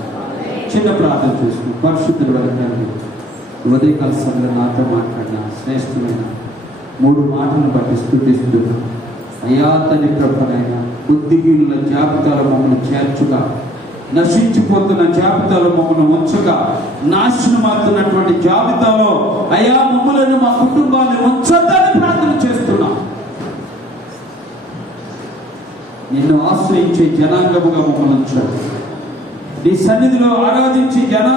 చిన్న ప్రార్థన చేసుకుని పరిశుద్ధుల వరకు ఉదయకాల సమయంలో నాతో మాట్లాడిన శ్రేష్టమైన 3 మాటలను బట్టి స్తుతిస్తున్నాను. అయ్యా తండ్రి ప్రభువైనా, బుద్ధిహీనుల జాబితాలో మమ్మల్ని చేర్చుగా, నశించిపోతున్న జాబితాలో మమ్మల్ని ఉంచగా, నాశనమవుతున్నటువంటి జాబితాలో అయ్యా మమ్మల్ని మా కుటుంబాన్ని ఉంచొద్దని ప్రార్థన చేస్తున్నాం. నిన్ను ఆశ్రయించే జనాంగముగా మమ్మల్ని ఉంచాడు. నీ సన్నిధిలో ఆరాధించే జనా